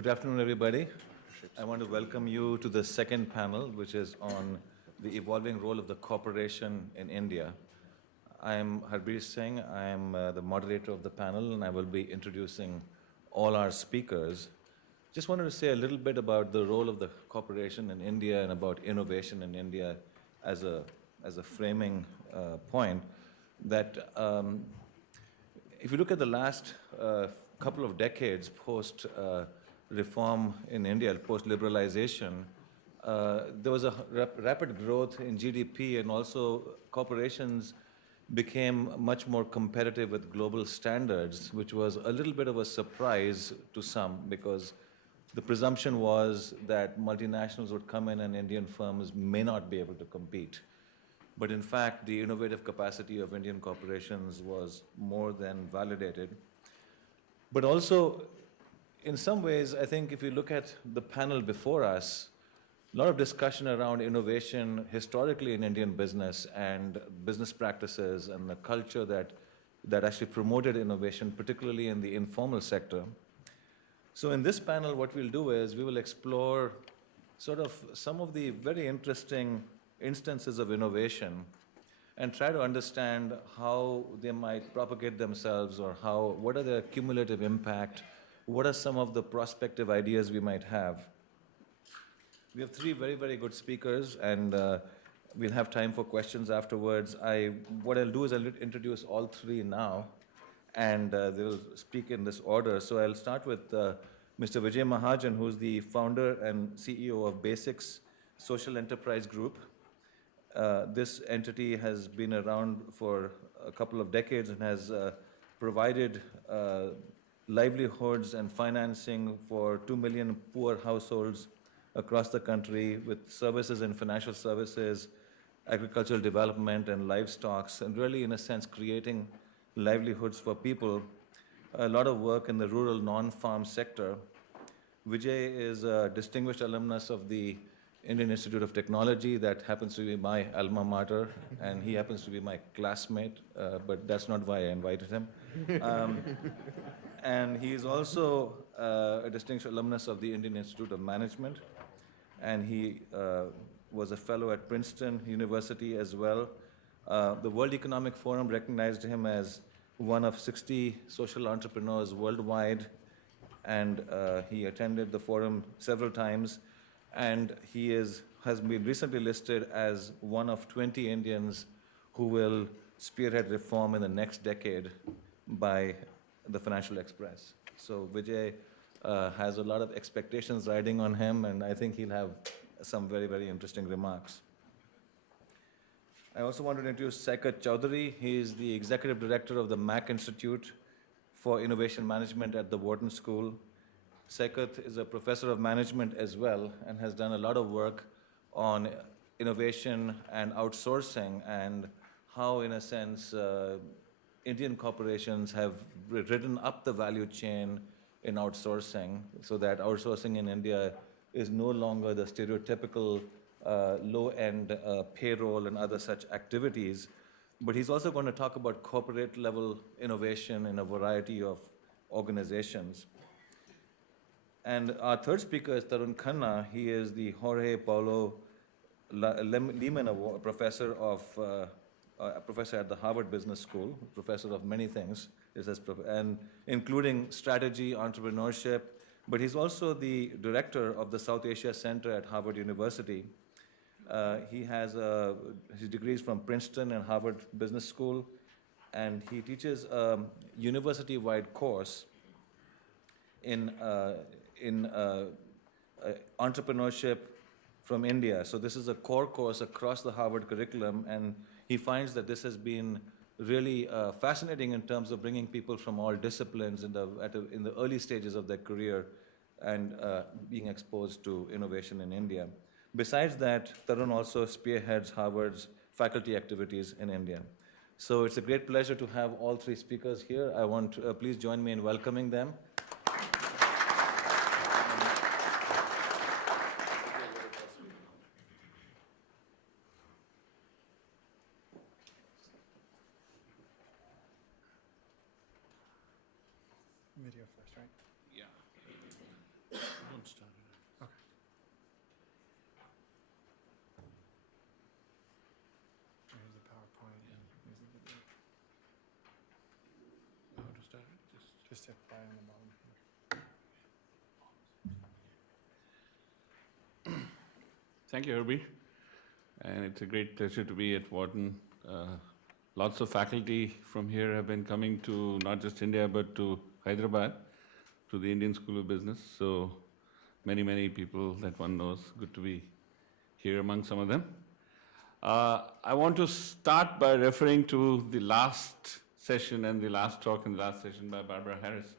Good afternoon, everybody. I want to welcome you to the second panel, which is on the evolving role of the corporation in India. I am Harbir Singh. I am the moderator of the panel, and I will be introducing all our speakers. Just wanted to say a little bit about the role of the corporation in India and about innovation in India as a framing point. That if you look at the last couple of decades post reform in India, post liberalization, there was a rapid growth in GDP, and also corporations became much more competitive with global standards, which was a little bit of a surprise to some, because the presumption was that multinationals would come in and Indian firms may not be able to compete. But in fact, the innovative capacity of Indian corporations was more than validated. But also, in some ways, I think if you look at the panel before us, a lot of discussion around innovation historically in Indian business and business practices and the culture that actually promoted innovation, particularly in the informal sector. So in this panel, what we'll do is we will explore sort of some of the very interesting instances of innovation and try to understand how they might propagate themselves, or what are their cumulative impact, what are some of the prospective ideas we might have. We have three very, very good speakers, and we'll have time for questions afterwards. What I'll do is I'll introduce all three now, and they'll speak in this order. So I'll start with Mr. Vijay Mahajan, who's the founder and CEO of Basics Social Enterprise Group. This entity has been around for a couple of decades and has provided livelihoods and financing for 2 million poor households across the country, with services in financial services, agricultural development, and livestock, and really, in a sense, creating livelihoods for people. A lot of work in the rural non-farm sector. Vijay is a distinguished alumnus of the Indian Institute of Technology. That happens to be my alma mater, and he happens to be my classmate, but that's not why I invited him. And he is also a distinguished alumnus of the Indian Institute of Management, and he was a fellow at Princeton University as well. The World Economic Forum recognized him as one of 60 social entrepreneurs worldwide, and he attended the forum several times. And he has been recently listed as one of 20 Indians who will spearhead reform in the next decade by the Financial Express. So Vijay has a lot of expectations riding on him, and I think he'll have some very, very interesting remarks. I also want to introduce Saikat Chaudrui. He is the Executive Director of the Mack Institute for Innovation Management at the Wharton School. Saikat is a professor of management as well, and has done a lot of work on innovation and outsourcing, and how, in a sense, Indian corporations have ridden up the value chain in outsourcing, so that outsourcing in India is no longer the stereotypical low-end payroll and other such activities. But he's also going to talk about corporate-level innovation in a variety of organizations. And our third speaker is Tarun Khanna. He is the Jorge Paulo Leman Award professor at the Harvard Business School, professor of many things, and including strategy, entrepreneurship. But he's also the director of the South Asia Center at Harvard University. He has his degrees from Princeton and Harvard Business School, and he teaches a university-wide course in entrepreneurship from India. So this is a core course across the Harvard curriculum, and he finds that this has been really fascinating in terms of bringing people from all disciplines in the early stages of their career and being exposed to innovation in India. Besides that, Tarun also spearheads Harvard's faculty activities in India. So it's a great pleasure to have all three speakers here. I want to, please join me in welcoming them. Video first, right? Yeah. Just hit buy on the bottom. Thank you, Herbie. And it's a great pleasure to be at Wharton. Lots of faculty from here have been coming to not just India, but to Hyderabad, to the Indian School of Business. So many, many people that one knows. Good to be here among some of them. I want to start by referring to the last session and the last talk in the last session by Barbara Harris,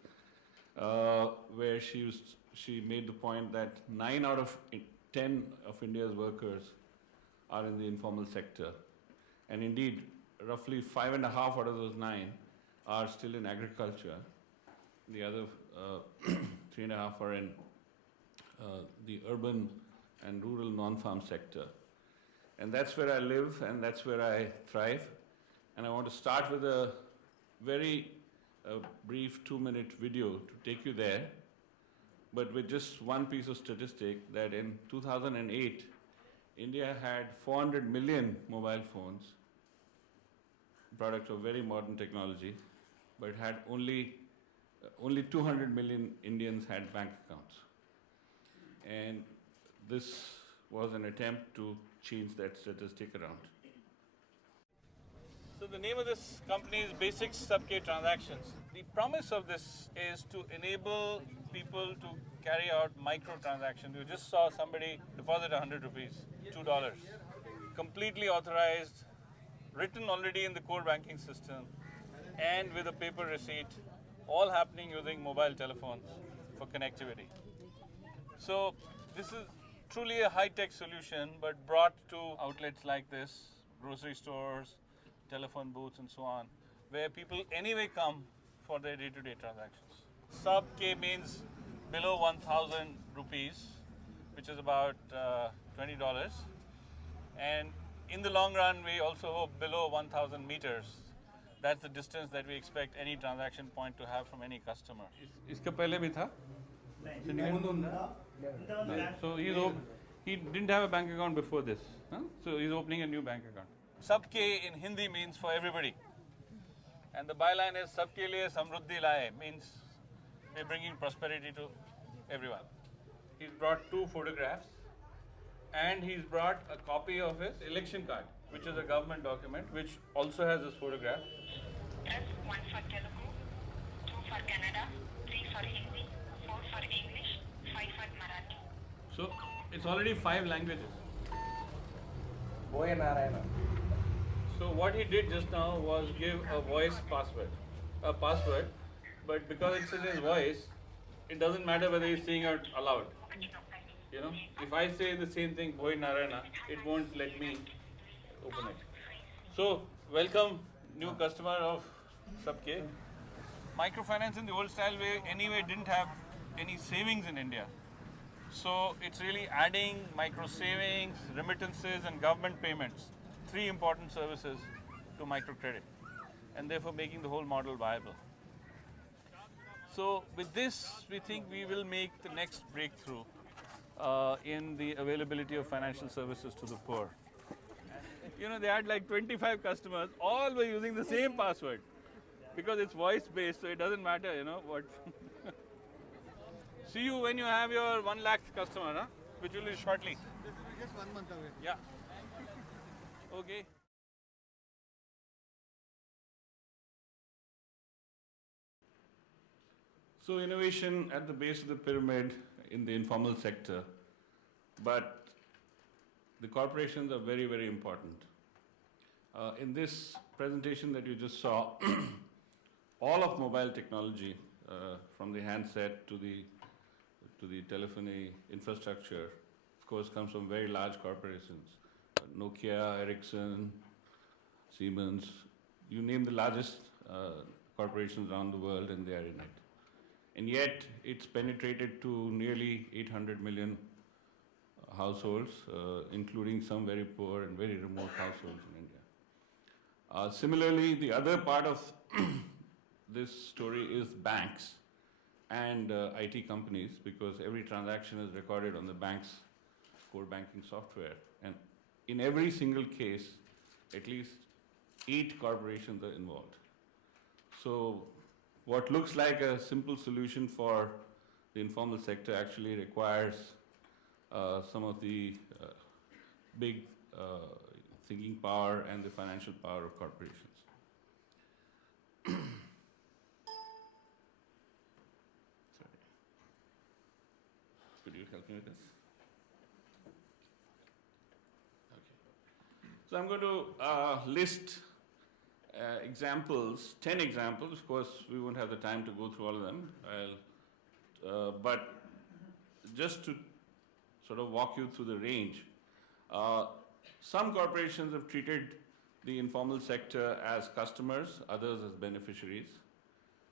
where she made the point that 9 out of 10 of India's workers are in the informal sector. And indeed, roughly 5.5 out of those 9 are still in agriculture. The other 3.5 are in the urban and rural non-farm sector. And that's where I live and that's where I thrive. And I want to start with a very brief 2-minute video to take you there, but with just one piece of statistic that in 2008, India had 400 million mobile phones, product of very modern technology, but had only 200 million Indians had bank accounts. And this was an attempt to change that statistic around. So the name of this company is Basic Sub-K Transactions. The promise of this is to enable people to carry out micro transactions. You just saw somebody deposit 100 rupees, $2, completely authorized, written already in the core banking system, and with a paper receipt, all happening using mobile telephones for connectivity. So this is truly a high-tech solution, but brought to outlets like this, grocery stores, telephone booths, and so on, where people anyway come for their day-to-day transactions. Sub-K means below 1,000 rupees, which is about $20. And in the long run, we also hope below 1,000 meters. That's the distance that we expect any transaction point to have from any customer. इसका पहले भी था? So he didn't have a bank account before this. Huh? So he's opening a new bank account. Sab-K in Hindi means for everybody. And the byline is Sabke liye samruddhi laaye, means we're bringing prosperity to everyone. He's brought 2 photographs and he's brought a copy of his election card, which is a government document, which also has this photograph. Press 1 for Telugu, 2 for Kannada, 3 for Hindi, 4 for English, 5 for Marathi. So it's already 5 languages. So what he did just now was give a voice password, but because it's in his voice, it doesn't matter whether he's saying it aloud. You know, if I say the same thing, Bhoi Narayana, it won't let me open it. So welcome, new customer of Sab-K. Microfinance in the old style way anyway didn't have any savings in India. So it's really adding micro savings, remittances, and government payments, 3 important services to microcredit, and therefore making the whole model viable. So with this, we think we will make the next breakthrough in the availability of financial services to the poor. You know, they had like 25 customers, all were using the same password because it's voice-based, so it doesn't matter, you know, what. See you when you have your 1 lakh customer, huh? Which will be shortly. This will be just 1 month away. Yeah. Okay. So innovation at the base of the pyramid in the informal sector, but the corporations are very, very important. In this presentation that you just saw, all of mobile technology, from the handset to the telephony infrastructure, of course, comes from very large corporations. Nokia, Ericsson, Siemens, you name the largest corporations around the world and they are in it. And yet, it's penetrated to nearly 800 million households, including some very poor and very remote households in India. Similarly, the other part of this story is banks and IT companies, because every transaction is recorded on the bank's core banking software. And in every single case, at least 8 corporations are involved. So what looks like a simple solution for the informal sector actually requires some of the big thinking power and the financial power of corporations. Sorry. Could you help me with this? Okay. So I'm going to list examples, 10 examples. Of course, we won't have the time to go through all of them. But just to sort of walk you through the range, some corporations have treated the informal sector as customers, others as beneficiaries.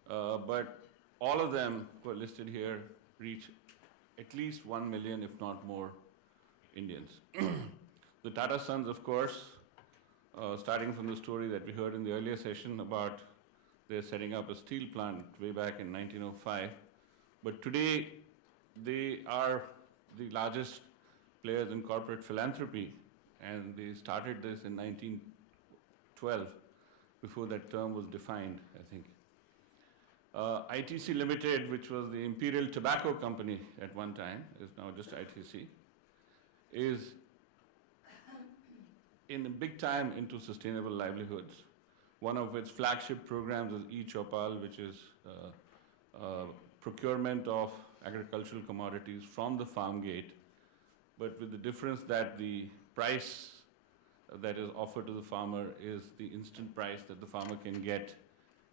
But all of them who are listed here reach at least 1 million, if not more, Indians. The Tata Sons, of course, starting from the story that we heard in the earlier session about their setting up a steel plant way back in 1905. But today, they are the largest players in corporate philanthropy, and they started this in 1912, before that term was defined, I think. ITC Limited, which was the Imperial Tobacco Company at one time, is now just ITC, is in a big time into sustainable livelihoods. One of its flagship programs is e-Chopal, which is procurement of agricultural commodities from the farm gate, but with the difference that the price that is offered to the farmer is the instant price that the farmer can get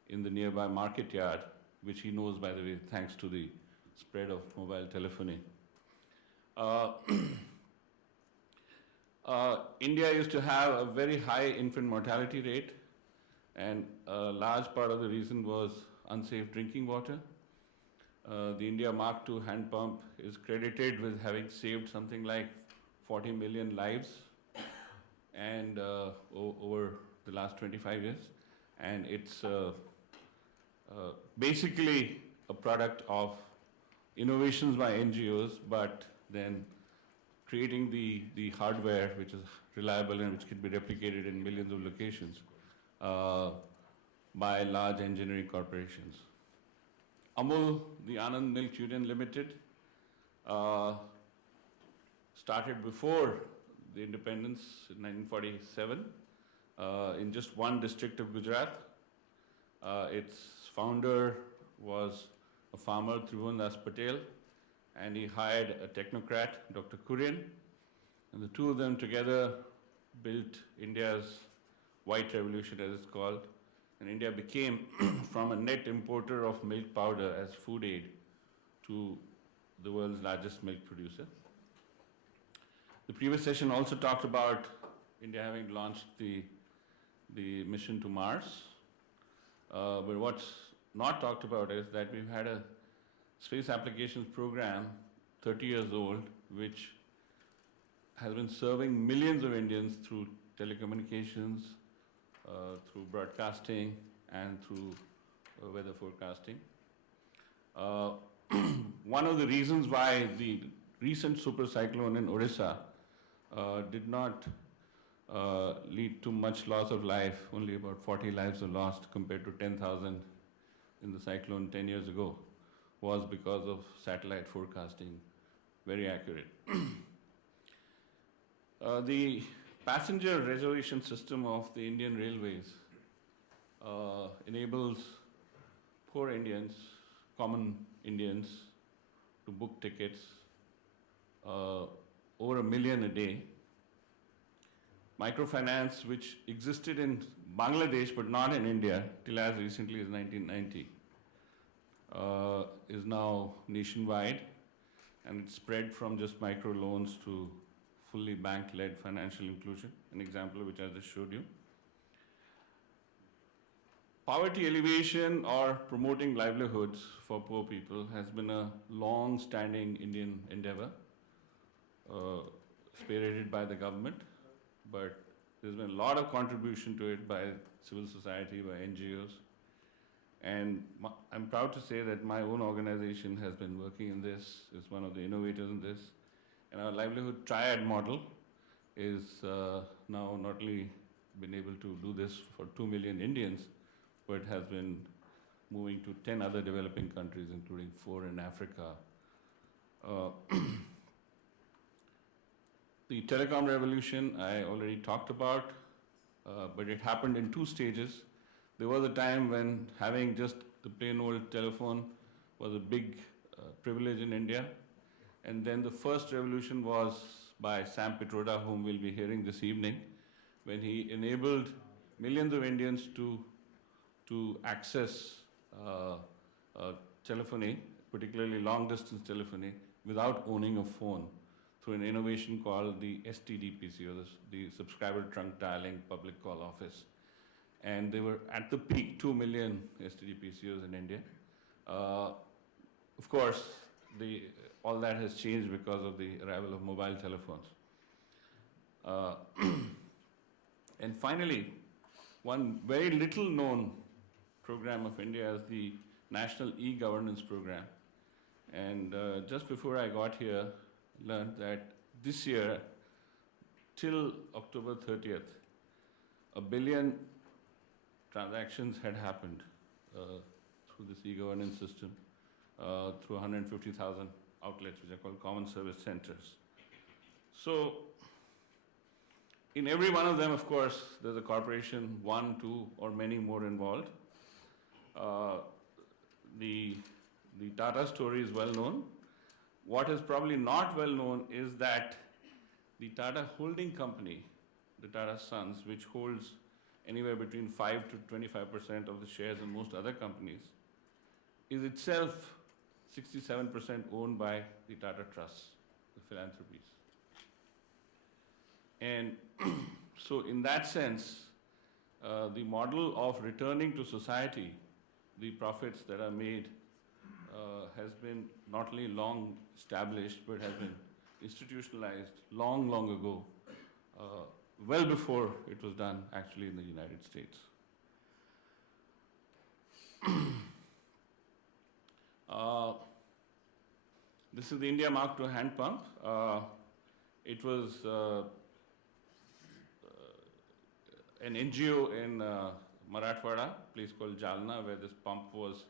in the nearby market yard, which he knows, by the way, thanks to the spread of mobile telephony. India used to have a very high infant mortality rate, and a large part of the reason was unsafe drinking water. The India Mark II hand pump is credited with having saved something like 40 million lives and over the last 25 years. And it's basically a product of innovations by NGOs, but then creating the hardware which is reliable and which can be replicated in millions of locations by large engineering corporations. Amul, the Anand Milk Union Limited, started before the independence in 1947 in just one district of Gujarat. Its founder was a farmer, Tribhuvandas Patel, and he hired a technocrat, Dr. Kurian, and the two of them together built India's white revolution, as it's called, and India became from a net importer of milk powder as food aid to the world's largest milk producer. The previous session also talked about India having launched the mission to Mars, but what's not talked about is that we've had a space applications program, 30 years old, which has been serving millions of Indians through telecommunications, through broadcasting, and through weather forecasting. One of the reasons why the recent super cyclone in Orissa did not lead to much loss of life, only about 40 lives were lost compared to 10,000 in the cyclone 10 years ago, was because of satellite forecasting, very accurate. The passenger reservation system of the Indian Railways enables poor Indians, common Indians, to book tickets over 1 million a day. Microfinance, which existed in Bangladesh but not in India till as recently as 1990, is now nationwide, and it's spread from just microloans to fully bank-led financial inclusion, an example which I just showed you. Poverty alleviation or promoting livelihoods for poor people has been a long-standing Indian endeavor, spearheaded by the government, but there's been a lot of contribution to it by civil society, by NGOs. And I'm proud to say that my own organization has been working in this, is one of the innovators in this. And our livelihood triad model is now not only been able to do this for 2 million Indians, but has been moving to 10 other developing countries, including 4 in Africa. The telecom revolution I already talked about, but it happened in 2 stages. There was a time when having just the plain old telephone was a big privilege in India. And then the first revolution was by Sam Pitroda, whom we'll be hearing this evening, when he enabled millions of Indians to access telephony, particularly long-distance telephony, without owning a phone, through an innovation called the STDPC, or the Subscriber Trunk Dialing Public Call Office. And they were at the peak 2 million STDPCOs in India. Of course, all that has changed because of the arrival of mobile telephones. And finally, one very little known program of India is the National E-Governance Program. And just before I got here, learned that this year, till October 30th, 1 billion transactions had happened through this e-governance system, through 150,000 outlets, which are called common service centers. So in every one of them, of course, there's a corporation, 1, 2, or many more involved. The Tata story is well known. What is probably not well known is that the Tata holding company, the Tata Sons, which holds anywhere between 5 to 25% of the shares in most other companies, is itself 67% owned by the Tata Trusts, the philanthropies. And so in that sense, the model of returning to society the profits that are made has been not only long established, but has been institutionalized long, long ago, well before it was done actually in the United States. This is the India Mark II hand pump. It was an NGO in Marathwada, a place called Jalna, where this pump was,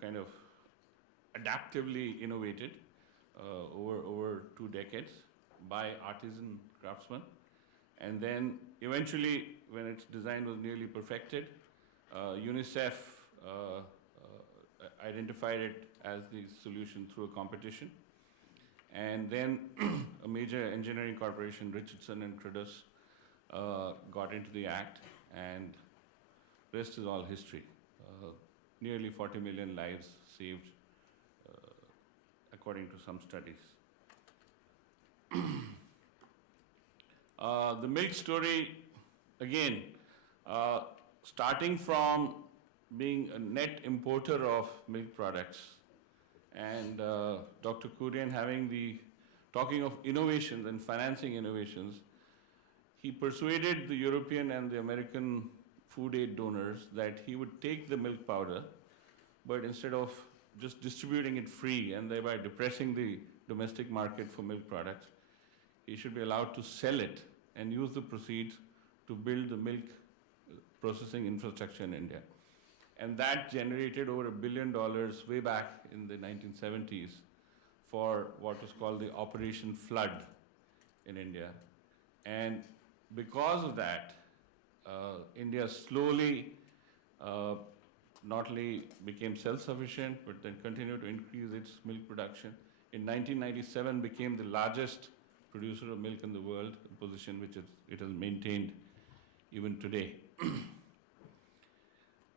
kind of adaptively innovated over 2 decades by artisan craftsmen. And then eventually, when its design was nearly perfected, UNICEF identified it as the solution through a competition. And then a major engineering corporation, Richardson and Cruddas, got into the act, and the rest is all history. Nearly 40 million lives saved, according to some studies. The milk story, again, starting from being a net importer of milk products, and Dr. Kurian talking of innovations and financing innovations, he persuaded the European and the American food aid donors that he would take the milk powder, but instead of just distributing it free and thereby depressing the domestic market for milk products, he should be allowed to sell it and use the proceeds to build the milk processing infrastructure in India. And that generated over $1 billion way back in the 1970s for what was called the Operation Flood in India. And because of that, India slowly not only became self-sufficient, but then continued to increase its milk production. In 1997, became the largest producer of milk in the world, a position which it has maintained even today.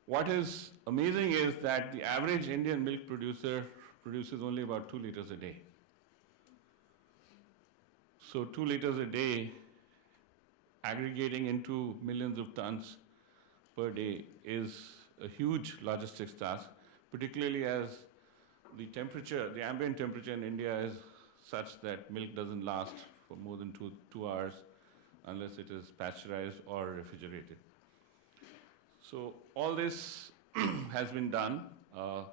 What is amazing is that the average Indian milk producer produces only about 2 liters a day. So 2 liters a day, aggregating into millions of tons per day, is a huge logistics task, particularly as the temperature, the ambient temperature in India is such that milk doesn't last for more than two hours unless it is pasteurized or refrigerated. So all this has been done. By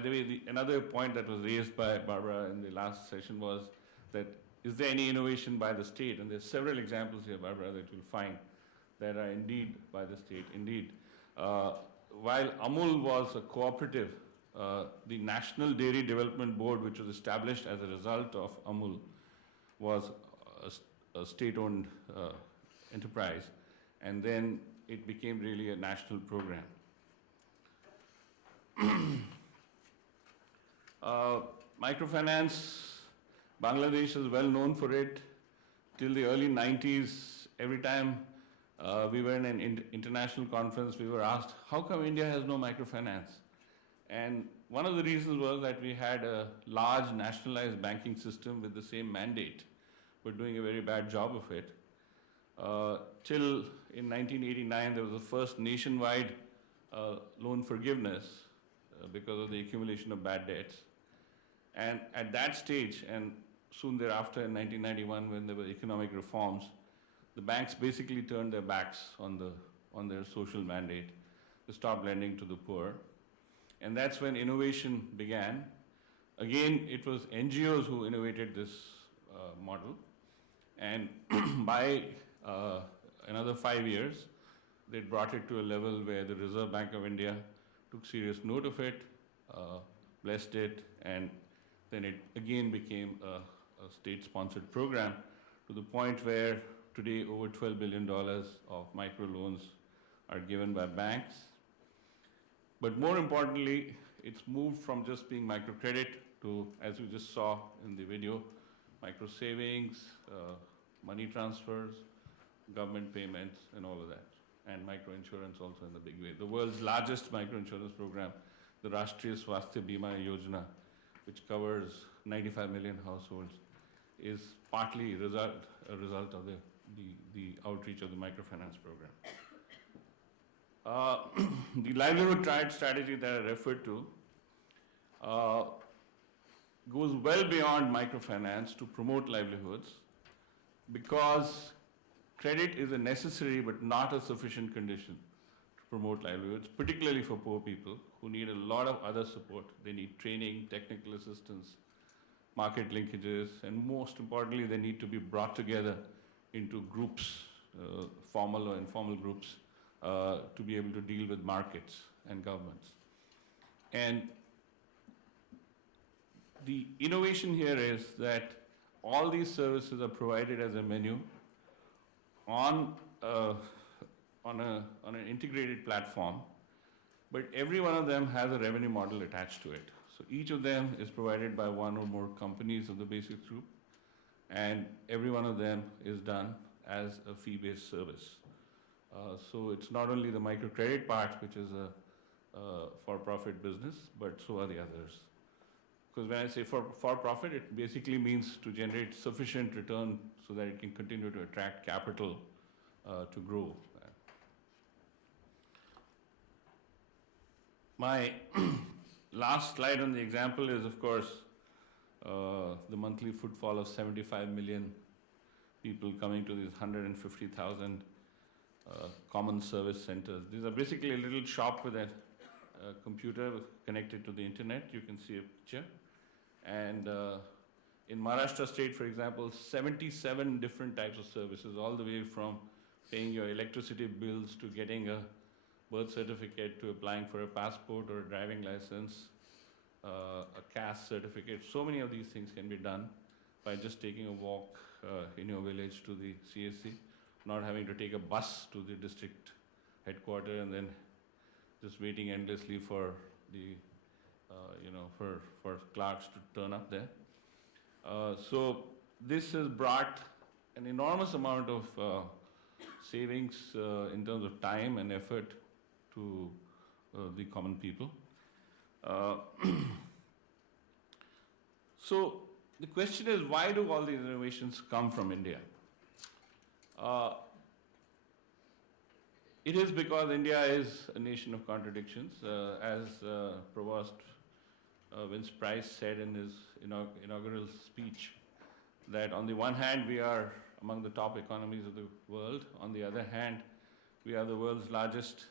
the way, another point that was raised by Barbara in the last session was that, is there any innovation by the state? And there's several examples here, Barbara, that you'll find. that are indeed by the state. Indeed, while Amul was a cooperative, the National Dairy Development Board, which was established as a result of Amul, was a state-owned enterprise, and then it became really a national program. Microfinance, Bangladesh is well known for it. Till the early 90s, every time we were in an international conference, we were asked, how come India has no microfinance? And one of the reasons was that we had a large nationalized banking system with the same mandate, but doing a very bad job of it. Till in 1989, there was the first nationwide loan forgiveness because of the accumulation of bad debts. And at that stage, and soon thereafter in 1991, when there were economic reforms, the banks basically turned their backs on their social mandate. They stopped lending to the poor. And that's when innovation began. Again, it was NGOs who innovated this model. And by another 5 years, they brought it to a level where the Reserve Bank of India took serious note of it, blessed it, and then it again became a state-sponsored program to the point where today over $12 billion of microloans are given by banks. But more importantly, it's moved from just being microcredit to, as you just saw in the video, micro savings, money transfers, government payments, and all of that, and microinsurance also in the big way. The world's largest microinsurance program, the Rashtriya Swasthya Bima Yojana, which covers 95 million households, is partly a result of the outreach of the microfinance program. The livelihood triad strategy that I referred to goes well beyond microfinance to promote livelihoods, because credit is a necessary but not a sufficient condition to promote livelihoods, particularly for poor people who need a lot of other support. They need training, technical assistance, market linkages, and most importantly, they need to be brought together into groups, formal or informal groups, to be able to deal with markets and governments. And the innovation here is that all these services are provided as a menu on an integrated platform, but every one of them has a revenue model attached to it. So each of them is provided by one or more companies of the basic group, and every one of them is done as a fee-based service. So it's not only the microcredit part, which is a for-profit business, but so are the others. Because when I say for-profit, it basically means to generate sufficient return so that it can continue to attract capital to grow. My last slide on the example is, of course, the monthly footfall of 75 million people coming to these 150,000 common service centers. These are basically a little shop with a computer connected to the internet. You can see a picture. And in Maharashtra state, for example, 77 different types of services, all the way from paying your electricity bills to getting a birth certificate to applying for a passport or a driving license, a caste certificate. So many of these things can be done by just taking a walk in your village to the CSC, not having to take a bus to the district headquarters and then just waiting endlessly for the, for clerks to turn up there. So this has brought an enormous amount of savings in terms of time and effort to the common people. So the question is, why do all these innovations come from India? It is because India is a nation of contradictions. As Provost Vince Price said in his inaugural speech, that on the one hand, we are among the top economies of the world. On the other hand, we are the world's largest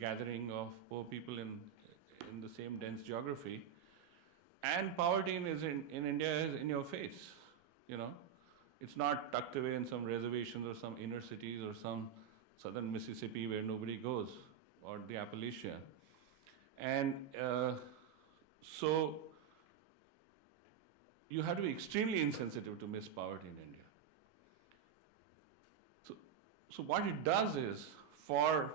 gathering of poor people in the same dense geography. And poverty in India is in your face, It's not tucked away in some reservations or some inner cities or some southern Mississippi where nobody goes, or the Appalachia. And so you have to be extremely insensitive to missed poverty in India. So what it does is, for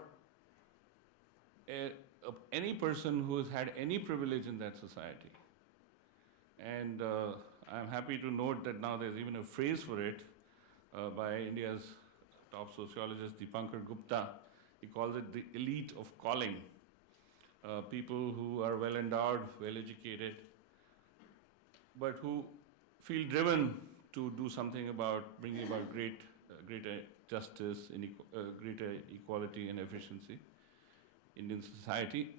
any person who has had any privilege in that society, and I'm happy to note that now there's even a phrase for it by India's top sociologist Dipankar Gupta. He calls it the elite of calling. People who are well endowed, well educated, but who feel driven to do something about bringing about greater justice, greater equality and efficiency in Indian society.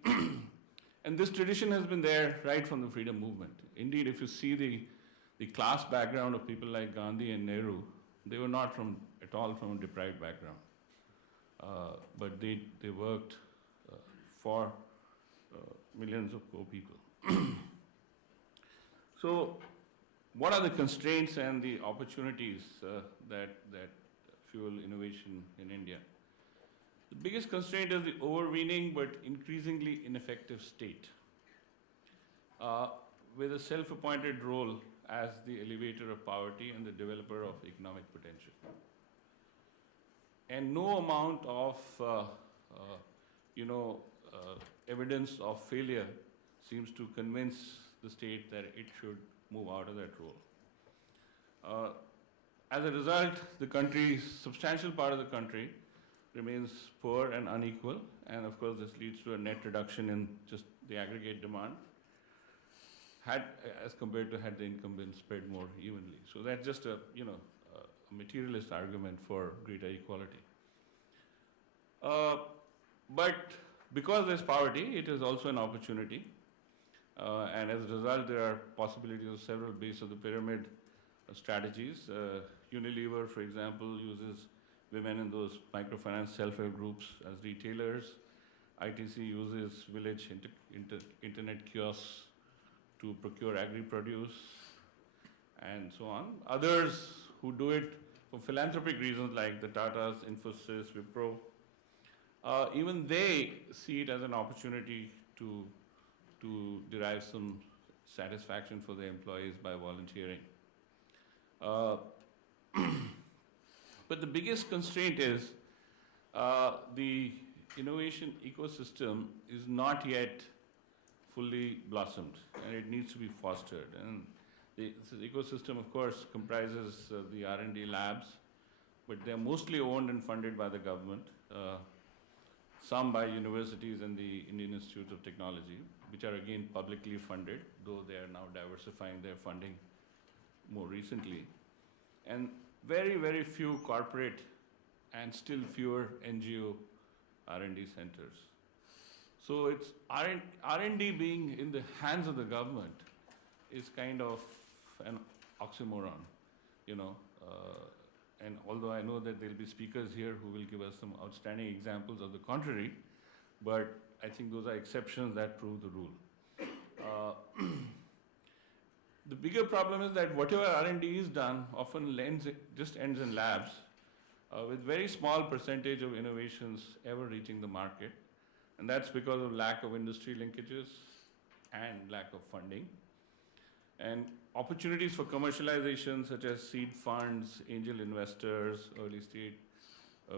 And this tradition has been there right from the freedom movement. Indeed, if you see the class background of people like Gandhi and Nehru, they were not at all from a deprived background. But they worked for millions of poor people. So what are the constraints and the opportunities that fuel innovation in India? The biggest constraint is the overweening but increasingly ineffective state, with a self-appointed role as the elevator of poverty and the developer of economic potential. And no amount of evidence of failure seems to convince the state that it should move out of that role. As a result, the country's substantial part of the country remains poor and unequal, and of course this leads to a net reduction in just the aggregate demand as compared to had the income been spread more evenly. So that's just a materialist argument for greater equality. But because there's poverty, it is also an opportunity. And as a result, there are possibilities of several base of the pyramid strategies. Unilever, for example, uses women in those microfinance self-help groups as retailers. ITC uses village internet kiosks to procure agri-produce, and so on. Others who do it for philanthropic reasons, like the Tatas, Infosys, Wipro, even they see it as an opportunity to derive some satisfaction for their employees by volunteering. But the biggest constraint is the innovation ecosystem is not yet fully blossomed, and it needs to be fostered. And this ecosystem, of course, comprises the R&D labs, but they're mostly owned and funded by the government, some by universities and the Indian Institute of Technology, which are again publicly funded, though they are now diversifying their funding more recently. And very, very few corporate and still fewer NGO R&D centers. So it's R&D being in the hands of the government is kind of an oxymoron, and although I know that there'll be speakers here who will give us some outstanding examples of the contrary, but I think those are exceptions that prove the rule. The bigger problem is that whatever R&D is done often just ends in labs, with very small percentage of innovations ever reaching the market. And that's because of lack of industry linkages and lack of funding. And opportunities for commercialization, such as seed funds, angel investors, early stage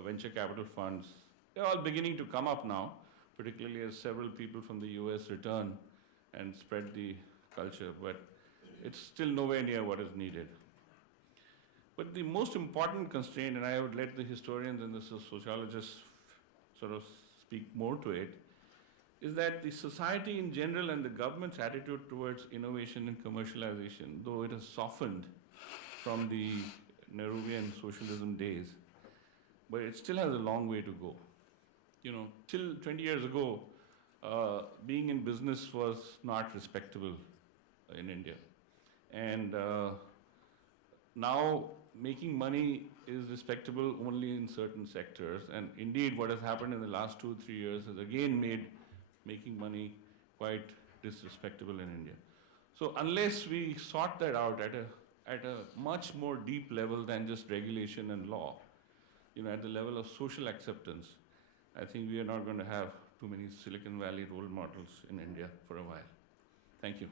venture capital funds, they're all beginning to come up now, particularly as several people from the US return and spread the culture, but it's still nowhere near what is needed. But the most important constraint, and I would let the historians and the sociologists sort of speak more to it, is that the society in general and the government's attitude towards innovation and commercialization, though it has softened from the Nehruvian socialism days, but it still has a long way to go. Till 20 years ago, being in business was not respectable in India. And now making money is respectable only in certain sectors. And indeed, what has happened in the last 2-3 years has again made making money quite disrespectable in India. So unless we sort that out at a much more deep level than just regulation and law, at the level of social acceptance, I think we are not going to have too many Silicon Valley role models in India for a while. Thank you.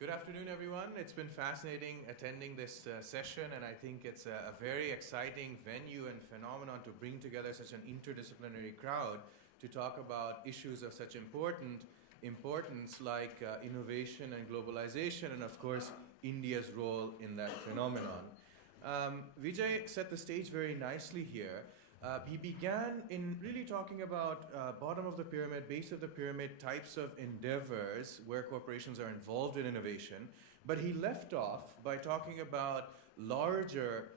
Good afternoon, everyone. It's been fascinating attending this session, and I think it's a very exciting venue and phenomenon to bring together such an interdisciplinary crowd to talk about issues of such importance like innovation and globalization, and of course, India's role in that phenomenon. Vijay set the stage very nicely here. He began in really talking about bottom of the pyramid, base of the pyramid types of endeavors where corporations are involved in innovation. But he left off by talking about larger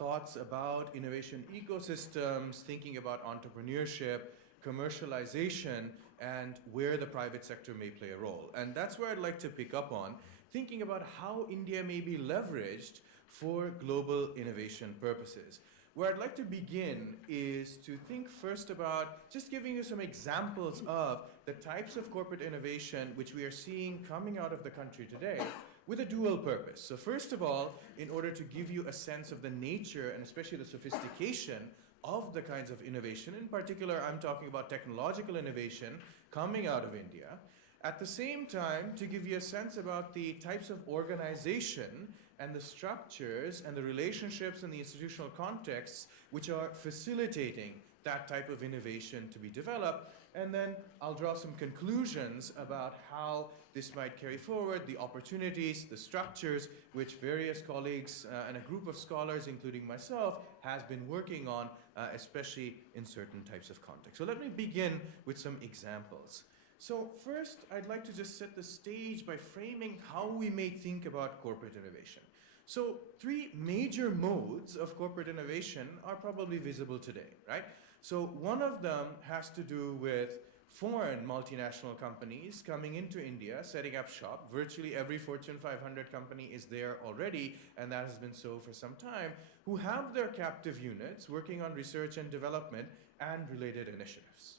thoughts about innovation ecosystems, thinking about entrepreneurship, commercialization, and where the private sector may play a role. And that's where I'd like to pick up on, thinking about how India may be leveraged for global innovation purposes. Where I'd like to begin is to think first about just giving you some examples of the types of corporate innovation which we are seeing coming out of the country today with a dual purpose. So first of all, in order to give you a sense of the nature and especially the sophistication of the kinds of innovation, in particular I'm talking about technological innovation coming out of India. At the same time, to give you a sense about the types of organization and the structures and the relationships and the institutional contexts which are facilitating that type of innovation to be developed. And then I'll draw some conclusions about how this might carry forward, the opportunities, the structures, which various colleagues and a group of scholars, including myself, has been working on, especially in certain types of contexts. So let me begin with some examples. So first, I'd like to just set the stage by framing how we may think about corporate innovation. So three major modes of corporate innovation are probably visible today, right? So one of them has to do with foreign multinational companies coming into India, setting up shop. Virtually every Fortune 500 company is there already, and that has been so for some time, who have their captive units working on research and development and related initiatives.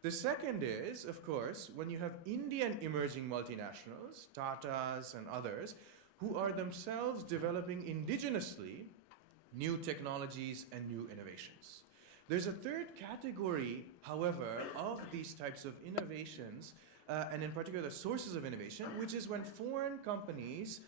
The second is, of course, when you have Indian emerging multinationals, Tatas and others, who are themselves developing indigenously new technologies and new innovations. There's a third category, however, of these types of innovations, and in particular the sources of innovation, which is when foreign companies,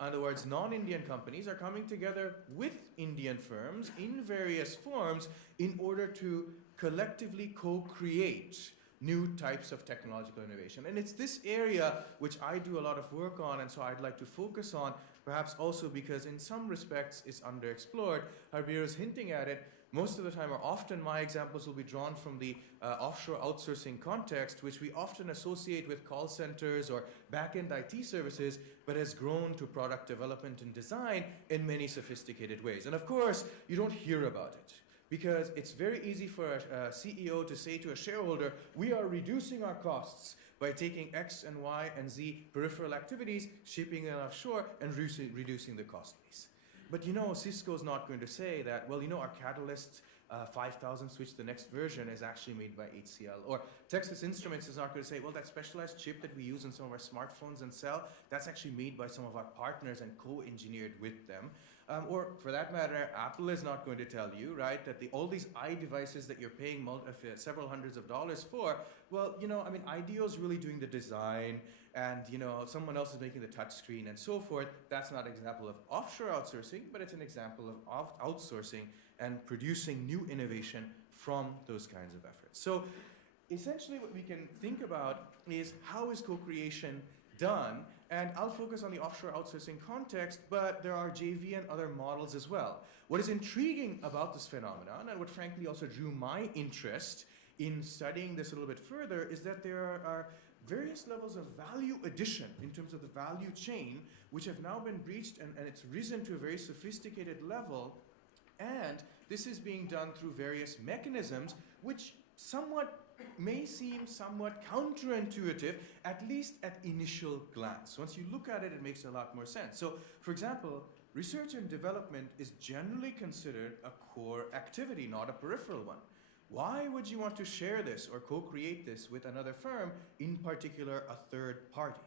in other words, non-Indian companies, are coming together with Indian firms in various forms in order to collectively co-create new types of technological innovation. And it's this area which I do a lot of work on, and so I'd like to focus on, perhaps also because in some respects it's underexplored. Harbir is hinting at it. Most of the time, or often, my examples will be drawn from the offshore outsourcing context, which we often associate with call centers or back-end IT services, but has grown to product development and design in many sophisticated ways. And of course, you don't hear about it, because it's very easy for a CEO to say to a shareholder, we are reducing our costs by taking X and Y and Z peripheral activities, shipping them offshore, and reducing the cost base. But Cisco's not going to say that, well, our Catalyst 5000 switch, the next version, is actually made by HCL. Or Texas Instruments is not going to say, well, that specialized chip that we use in some of our smartphones and sell, that's actually made by some of our partners and co-engineered with them. Or for that matter, Apple is not going to tell you, right, that all these iDevices that you're paying several hundreds of dollars for, well, IDEO is really doing the design, and someone else is making the touch screen and so forth. That's not an example of offshore outsourcing, but it's an example of outsourcing and producing new innovation from those kinds of efforts. So essentially what we can think about is how is co-creation done, And I'll focus on the offshore outsourcing context, but there are JV and other models as well. What is intriguing about this phenomenon, and what frankly also drew my interest in studying this a little bit further, is that there are various levels of value addition in terms of the value chain, which have now been breached, and it's risen to a very sophisticated level. And this is being done through various mechanisms, which may seem somewhat counterintuitive, at least at initial glance. Once you look at it, it makes a lot more sense. So, for example, research and development is generally considered a core activity, not a peripheral one. Why would you want to share this or co-create this with another firm, in particular a third party?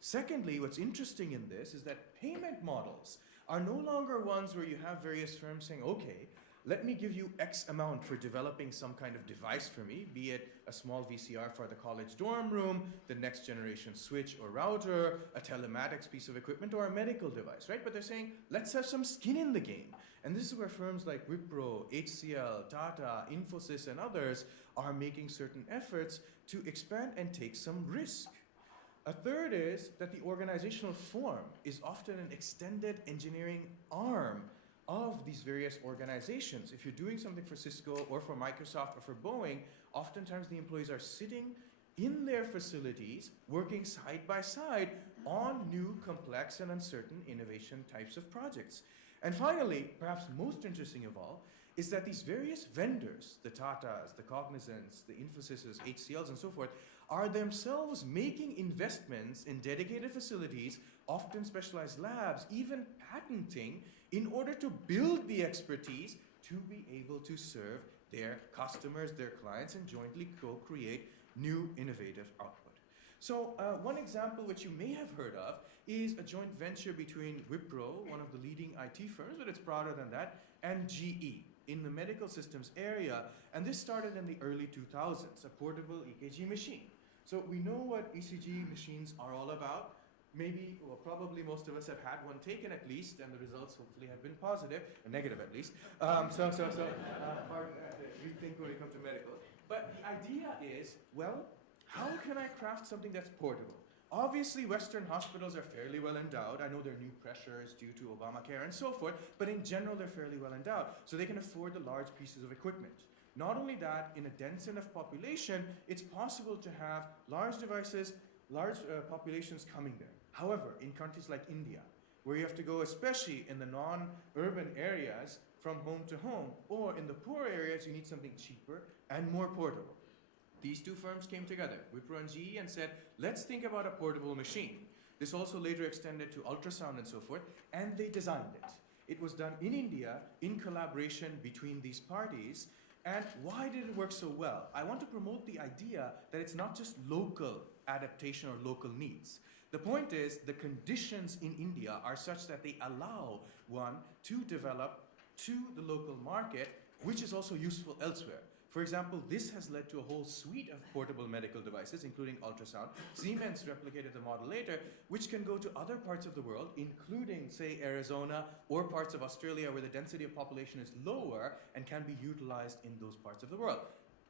Secondly, what's interesting in this is that payment models are no longer ones where you have various firms saying, okay, let me give you X amount for developing some kind of device for me, be it a small VCR for the college dorm room, the next generation switch or router, a telematics piece of equipment, or a medical device, right? But they're saying, let's have some skin in the game. And this is where firms like Wipro, HCL, Tata, Infosys, and others are making certain efforts to expand and take some risk. A third is that the organizational form is often an extended engineering arm of these various organizations. If you're doing something for Cisco or for Microsoft or for Boeing, oftentimes the employees are sitting in their facilities, working side by side on new, complex, and uncertain innovation types of projects. And finally, perhaps most interesting of all, is that these various vendors, the Tatas, the Cognizants, the Infosys, HCLs, and so forth, are themselves making investments in dedicated facilities, often specialized labs, even patenting, in order to build the expertise to be able to serve their customers, their clients, and jointly co-create new innovative output. So one example which you may have heard of is a joint venture between Wipro, one of the leading IT firms, but it's broader than that, and GE in the medical systems area. And this started in the early 2000s, a portable EKG machine. So we know what ECG machines are all about. Maybe, well, probably most of us have had one taken at least, and the results hopefully have been positive, or negative at least. Hard to rethink when we come to medical. But the idea is, well, how can I craft something that's portable? Obviously, Western hospitals are fairly well endowed. I know there are new pressures due to Obamacare and so forth, but in general, they're fairly well endowed. So they can afford the large pieces of equipment. Not only that, in a dense enough population, it's possible to have large devices, large populations coming there. However, in countries like India, where you have to go, especially in the non-urban areas, from home to home, or in the poor areas, you need something cheaper and more portable. These two firms came together, Wipro and GE, and said, let's think about a portable machine. This also later extended to ultrasound and so forth, and they designed it. It was done in India in collaboration between these parties. And why did it work so well? I want to promote the idea that it's not just local adaptation or local needs. The point is, the conditions in India are such that they allow one to develop to the local market, which is also useful elsewhere. For example, this has led to a whole suite of portable medical devices, including ultrasound. Siemens replicated the model later, which can go to other parts of the world, including, say, Arizona or parts of Australia where the density of population is lower and can be utilized in those parts of the world.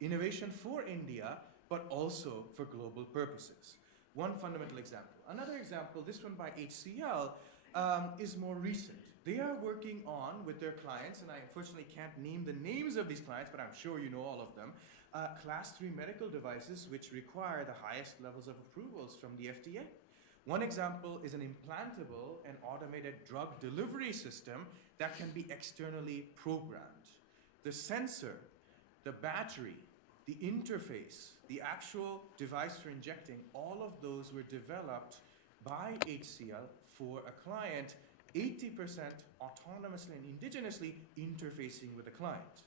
Innovation for India, but also for global purposes. One fundamental example. Another example, this one by HCL, is more recent. They are working on, with their clients, and I unfortunately can't name the names of these clients, but I'm sure you know all of them, Class 3 medical devices which require the highest levels of approvals from the FDA. One example is an implantable and automated drug delivery system that can be externally programmed. The sensor, the battery, the interface, the actual device for injecting, all of those were developed by HCL for a client, 80% autonomously and indigenously interfacing with a client.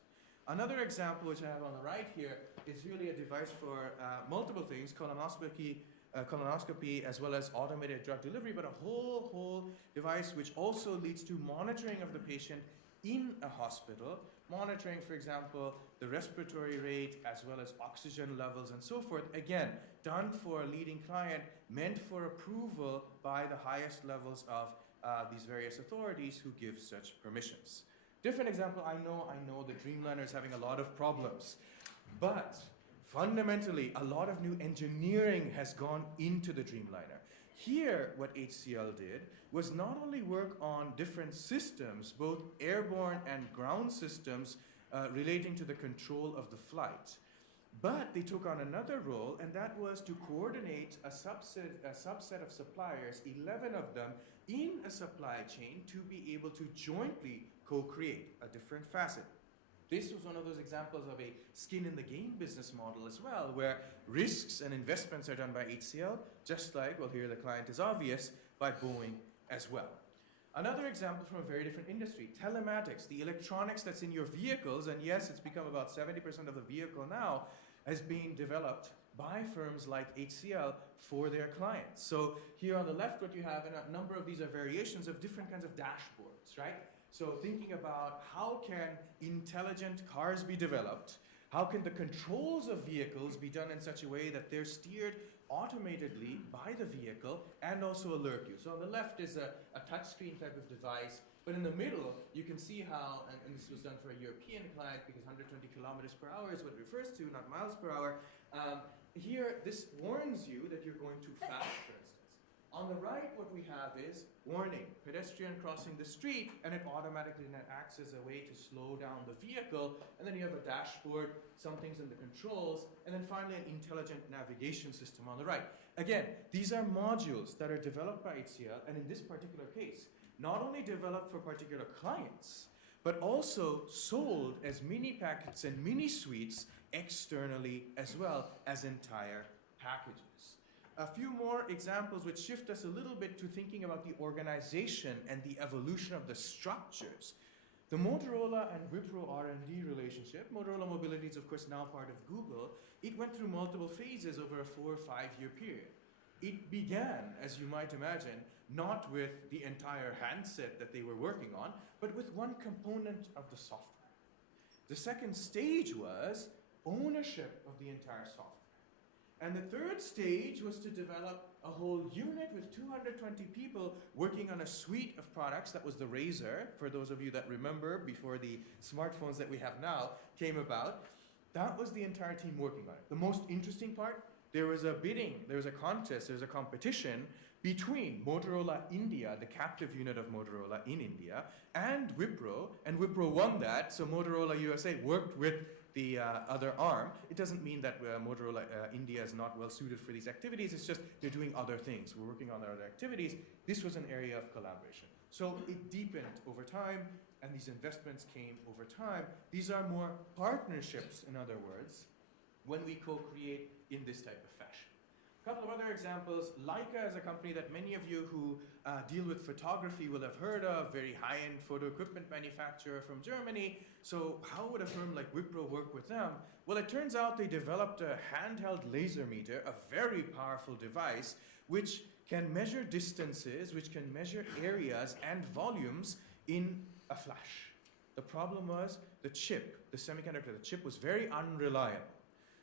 Another example, which I have on the right here, is really a device for multiple things, colonoscopy as well as automated drug delivery, but a whole device which also leads to monitoring of the patient in a hospital, monitoring, for example, the respiratory rate as well as oxygen levels and so forth. Again, done for a leading client, meant for approval by the highest levels of these various authorities who give such permissions. Different example, I know the Dreamliner is having a lot of problems, but fundamentally, a lot of new engineering has gone into the Dreamliner. Here, what HCL did was not only work on different systems, both airborne and ground systems, relating to the control of the flight, but they took on another role, and that was to coordinate a subset of suppliers, 11 of them, in a supply chain to be able to jointly co-create a different facet. This was one of those examples of a skin in the game business model as well, where risks and investments are done by HCL, just like, well, here the client is obvious, by Boeing as well. Another example from a very different industry, telematics, the electronics that's in your vehicles, and yes, it's become about 70% of the vehicle now, has been developed by firms like HCL for their clients. So here on the left, what you have, and a number of these are variations of different kinds of dashboards, right? So thinking about how can intelligent cars be developed, how can the controls of vehicles be done in such a way that they're steered automatedly by the vehicle and also alert you. So on the left is a touchscreen type of device, but in the middle you can see how, and this was done for a European client because 120 kilometers per hour is what it refers to, not miles per hour. Here this warns you that you're going too fast, for instance. On the right, what we have is warning, pedestrian crossing the street, and it automatically then acts as a way to slow down the vehicle. And then you have a dashboard, some things in the controls, and then finally an intelligent navigation system on the right. Again, these are modules that are developed by HCL, and in this particular case, not only developed for particular clients, but also sold as mini packets and mini suites externally as well as entire packages. A few more examples which shift us a little bit to thinking about the organization and the evolution of the structures. The Motorola and Wipro R&D relationship, Motorola Mobility is of course now part of Google, it went through multiple phases over a 4 or 5 year period. It began, as you might imagine, not with the entire handset that they were working on, but with one component of the software. The second stage was ownership of the entire software. And the third stage was to develop a whole unit with 220 people working on a suite of products. That was the Razor, for those of you that remember before the smartphones that we have now came about. That was the entire team working on it. The most interesting part, there was a bidding, there was a contest, there was a competition between Motorola India, the captive unit of Motorola in India, and Wipro won that, so Motorola USA worked with the other arm. It doesn't mean that Motorola India is not well suited for these activities, it's just they're doing other things. We're working on other activities. This was an area of collaboration. So it deepened over time, and these investments came over time. These are more partnerships, in other words, when we co-create in this type of fashion. A couple of other examples. Leica is a company that many of you who deal with photography will have heard of, very high-end photo equipment manufacturer from Germany. So how would a firm like Wipro work with them? Well, it turns out they developed a handheld laser meter, a very powerful device, which can measure distances, which can measure areas and volumes in a flash. The problem was the chip, the semiconductor, the chip was very unreliable.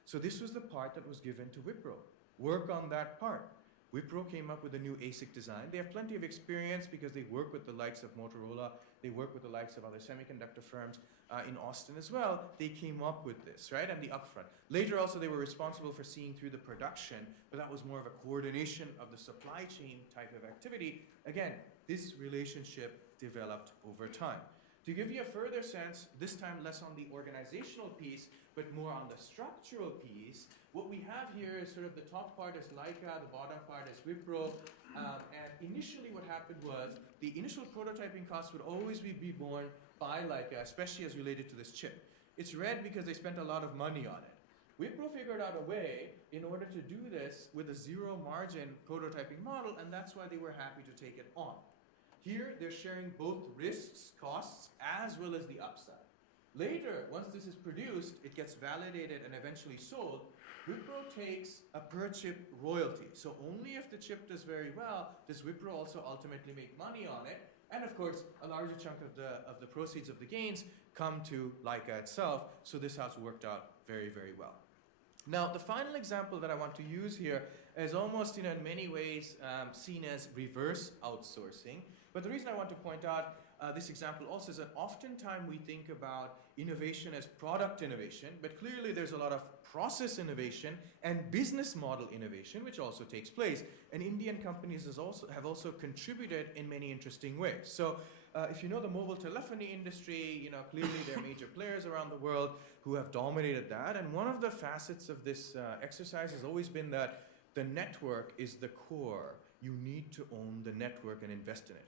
So this was the part that was given to Wipro. Work on that part. Wipro came up with a new ASIC design. They have plenty of experience because they work with the likes of Motorola, they work with the likes of other semiconductor firms in Austin as well. They came up with this, right, and the upfront. Later also they were responsible for seeing through the production, but that was more of a coordination of the supply chain type of activity. Again, this relationship developed over time. To give you a further sense, this time less on the organizational piece, but more on the structural piece, what we have here is sort of the top part is Leica, the bottom part is Wipro, and initially what happened was the initial prototyping costs would always be borne by Leica, especially as related to this chip. It's red because they spent a lot of money on it. Wipro figured out a way in order to do this with a zero margin prototyping model, and that's why they were happy to take it on. Here, they're sharing both risks, costs, as well as the upside. Later, once this is produced, it gets validated and eventually sold. Wipro takes a per chip royalty. So only if the chip does very well does Wipro also ultimately make money on it. And of course, a larger chunk of the proceeds of the gains come to Leica itself. So this has worked out very, very well. Now, the final example that I want to use here as almost, in many ways seen as reverse outsourcing. But the reason I want to point out this example also is that oftentimes we think about innovation as product innovation, but clearly there's a lot of process innovation and business model innovation which also takes place. And Indian companies have also contributed in many interesting ways. So if you know the mobile telephony industry, clearly there are major players around the world who have dominated that. And one of the facets of this exercise has always been that the network is the core. You need to own the network and invest in it.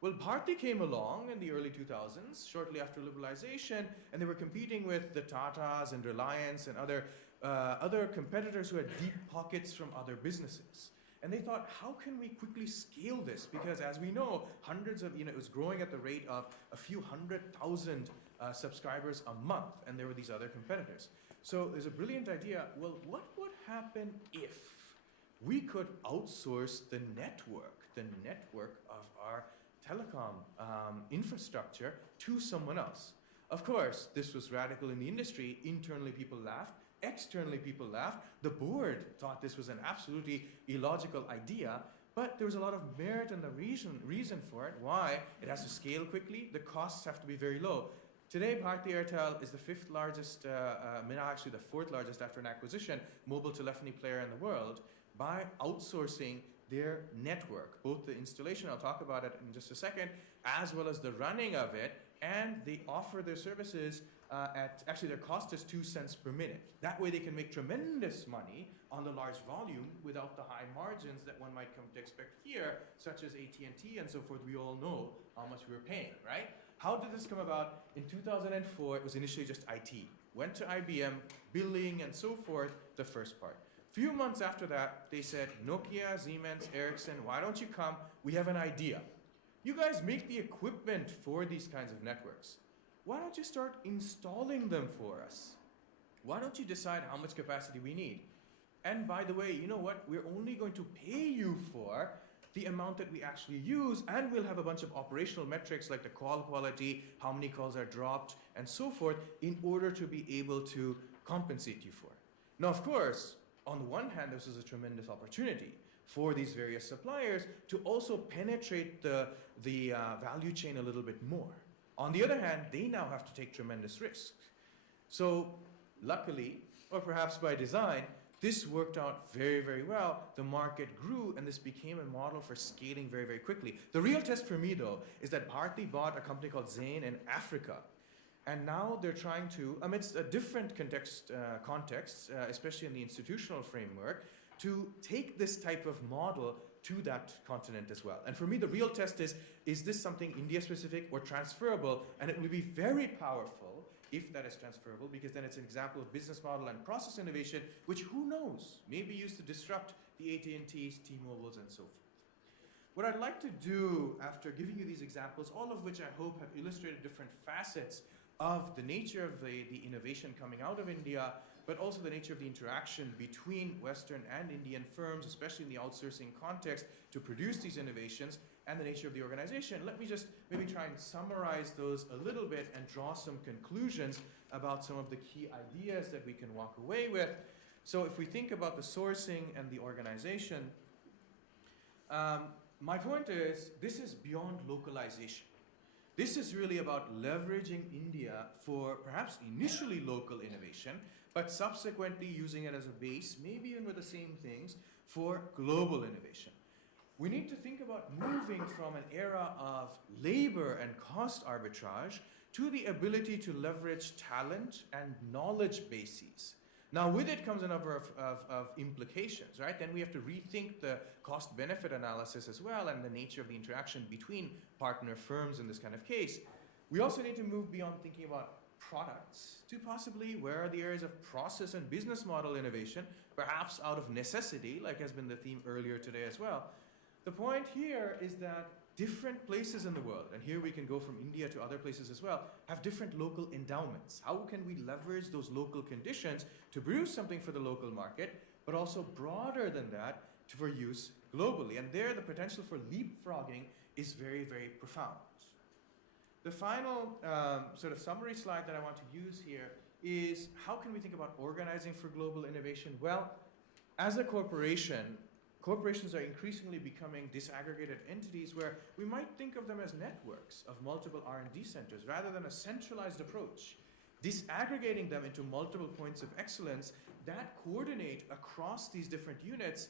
Well, Bharti came along in the early 2000s, shortly after liberalization, and they were competing with the Tatas and Reliance and other competitors who had deep pockets from other businesses. And they thought, how can we quickly scale this? Because as we know, it was growing at the rate of a few 100,000 subscribers a month, and there were these other competitors. So there's a brilliant idea. Well, what would happen if we could outsource the network of our telecom infrastructure to someone else? Of course, this was radical in the industry. Internally, people laughed. Externally, people laughed. The board thought this was an absolutely illogical idea, but there was a lot of merit and the reason for it. Why? It has to scale quickly. The costs have to be very low. Today, Bharti Airtel is the fifth largest, actually the fourth largest after an acquisition, mobile telephony player in the world by outsourcing their network, both the installation, I'll talk about it in just a second, as well as the running of it, and they offer their services actually their cost is 2 cents per minute. That way they can make tremendous money on the large volume without the high margins that one might come to expect here, such as AT&T and so forth. We all know how much we were paying, right? How did this come about? In 2004, it was initially just IT. Went to IBM, billing and so forth, the first part. Few months after that, they said, Nokia, Siemens, Ericsson, why don't you come? We have an idea. You guys make the equipment for these kinds of networks. Why don't you start installing them for us? Why don't you decide how much capacity we need? And by the way, you know what? We're only going to pay you for the amount that we actually use, and we'll have a bunch of operational metrics like the call quality, how many calls are dropped, and so forth, in order to be able to compensate you for it. Now, of course, on the one hand, this is a tremendous opportunity for these various suppliers to also penetrate the value chain a little bit more. On the other hand, they now have to take tremendous risks. So luckily, or perhaps by design, this worked out very, very well. The market grew, and this became a model for scaling very, very quickly. The real test for me, though, is that Bharti bought a company called Zain in Africa. And now they're trying to, amidst a different context, especially in the institutional framework, to take this type of model to that continent as well. And for me, the real test is this something India-specific or transferable? And it will be very powerful if that is transferable, because then it's an example of business model and process innovation, which, who knows, may be used to disrupt the AT&Ts, T-Mobiles, and so forth. What I'd like to do after giving you these examples, all of which I hope have illustrated different facets of the nature of the innovation coming out of India, but also the nature of the interaction between Western and Indian firms, especially in the outsourcing context, to produce these innovations, and the nature of the organization. Let me just maybe try and summarize those a little bit and draw some conclusions about some of the key ideas that we can walk away with. So if we think about the sourcing and the organization, my point is, this is beyond localization. This is really about leveraging India for perhaps initially local innovation, but subsequently using it as a base, maybe even with the same things, for global innovation. We need to think about moving from an era of labor and cost arbitrage to the ability to leverage talent and knowledge bases. Now, with it comes a number of implications, right? Then we have to rethink the cost-benefit analysis as well, and the nature of the interaction between partner firms in this kind of case. We also need to move beyond thinking about products to possibly where are the areas of process and business model innovation, perhaps out of necessity, like has been the theme earlier today as well. The point here is that different places in the world, and here we can go from India to other places as well, have different local endowments. How can we leverage those local conditions to produce something for the local market, but also broader than that for use globally? And there, the potential for leapfrogging is very, very profound. The final sort of summary slide that I want to use here is how can we think about organizing for global innovation? Well, as a corporation, corporations are increasingly becoming disaggregated entities where we might think of them as networks of multiple R&D centers rather than a centralized approach, disaggregating them into multiple points of excellence that coordinate across these different units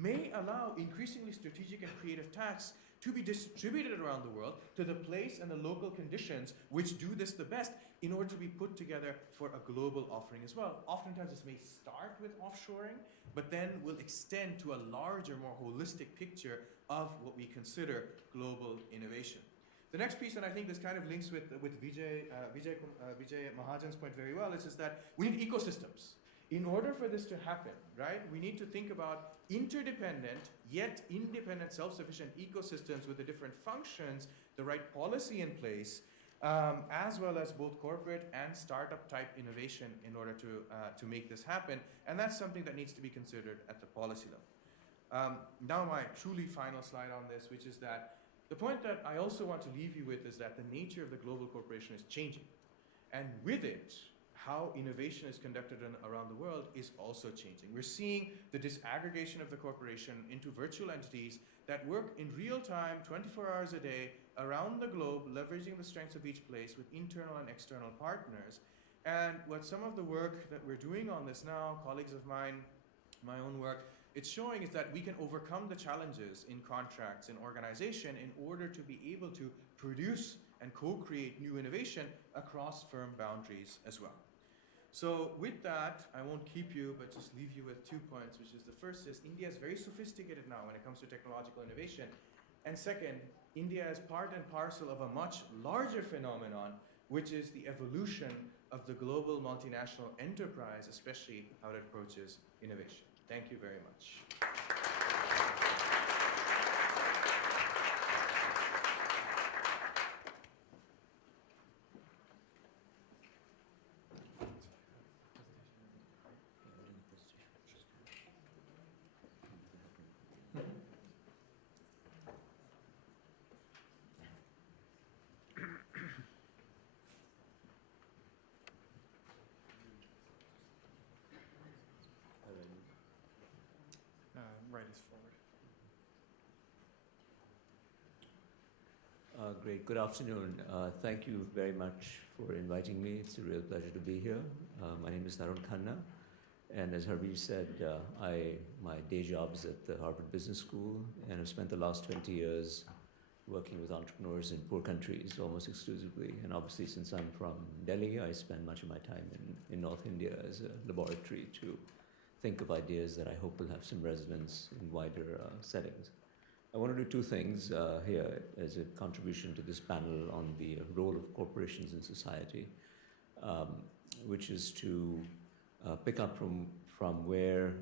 may allow increasingly strategic and creative tasks to be distributed around the world to the place and the local conditions which do this the best in order to be put together for a global offering as well. Oftentimes this may start with offshoring, but then will extend to a larger, more holistic picture of what we consider global innovation. The next piece, and I think this kind of links with Vijay Mahajan's point very well, is that we need ecosystems. In order for this to happen, right, we need to think about interdependent yet independent self-sufficient ecosystems with the different functions, the right policy in place, as well as both corporate and startup type innovation in order to make this happen. And that's something that needs to be considered at the policy level. Now my truly final slide on this, which is that the point that I also want to leave you with is that the nature of the global corporation is changing. And with it, how innovation is conducted around the world is also changing. We're seeing the disaggregation of the corporation into virtual entities that work in real time, 24 hours a day, around the globe, leveraging the strengths of each place with internal and external partners. And what some of the work that we're doing on this now, colleagues of mine, my own work, it's showing is that we can overcome the challenges in contracts and organization in order to be able to produce and co-create new innovation across firm boundaries as well. So with that, I won't keep you, but just leave you with 2 points, which is the first is India is very sophisticated now when it comes to technological innovation. And second, India is part and parcel of a much larger phenomenon, which is the evolution of the global multinational enterprise, especially how it approaches innovation. Thank you very much. Right is forward. Great. Good afternoon. Thank you very much for inviting me. It's a real pleasure to be here. My name is Tarun Khanna, and as Harbir said, my day job is at the Harvard Business School, and I've spent the last 20 years working with entrepreneurs in poor countries almost exclusively. And obviously, since I'm from Delhi, I spend much of my time in North India as a laboratory to think of ideas that I hope will have some resonance in wider settings. I want to do two things here as a contribution to this panel on the role of corporations in society, which is to pick up from where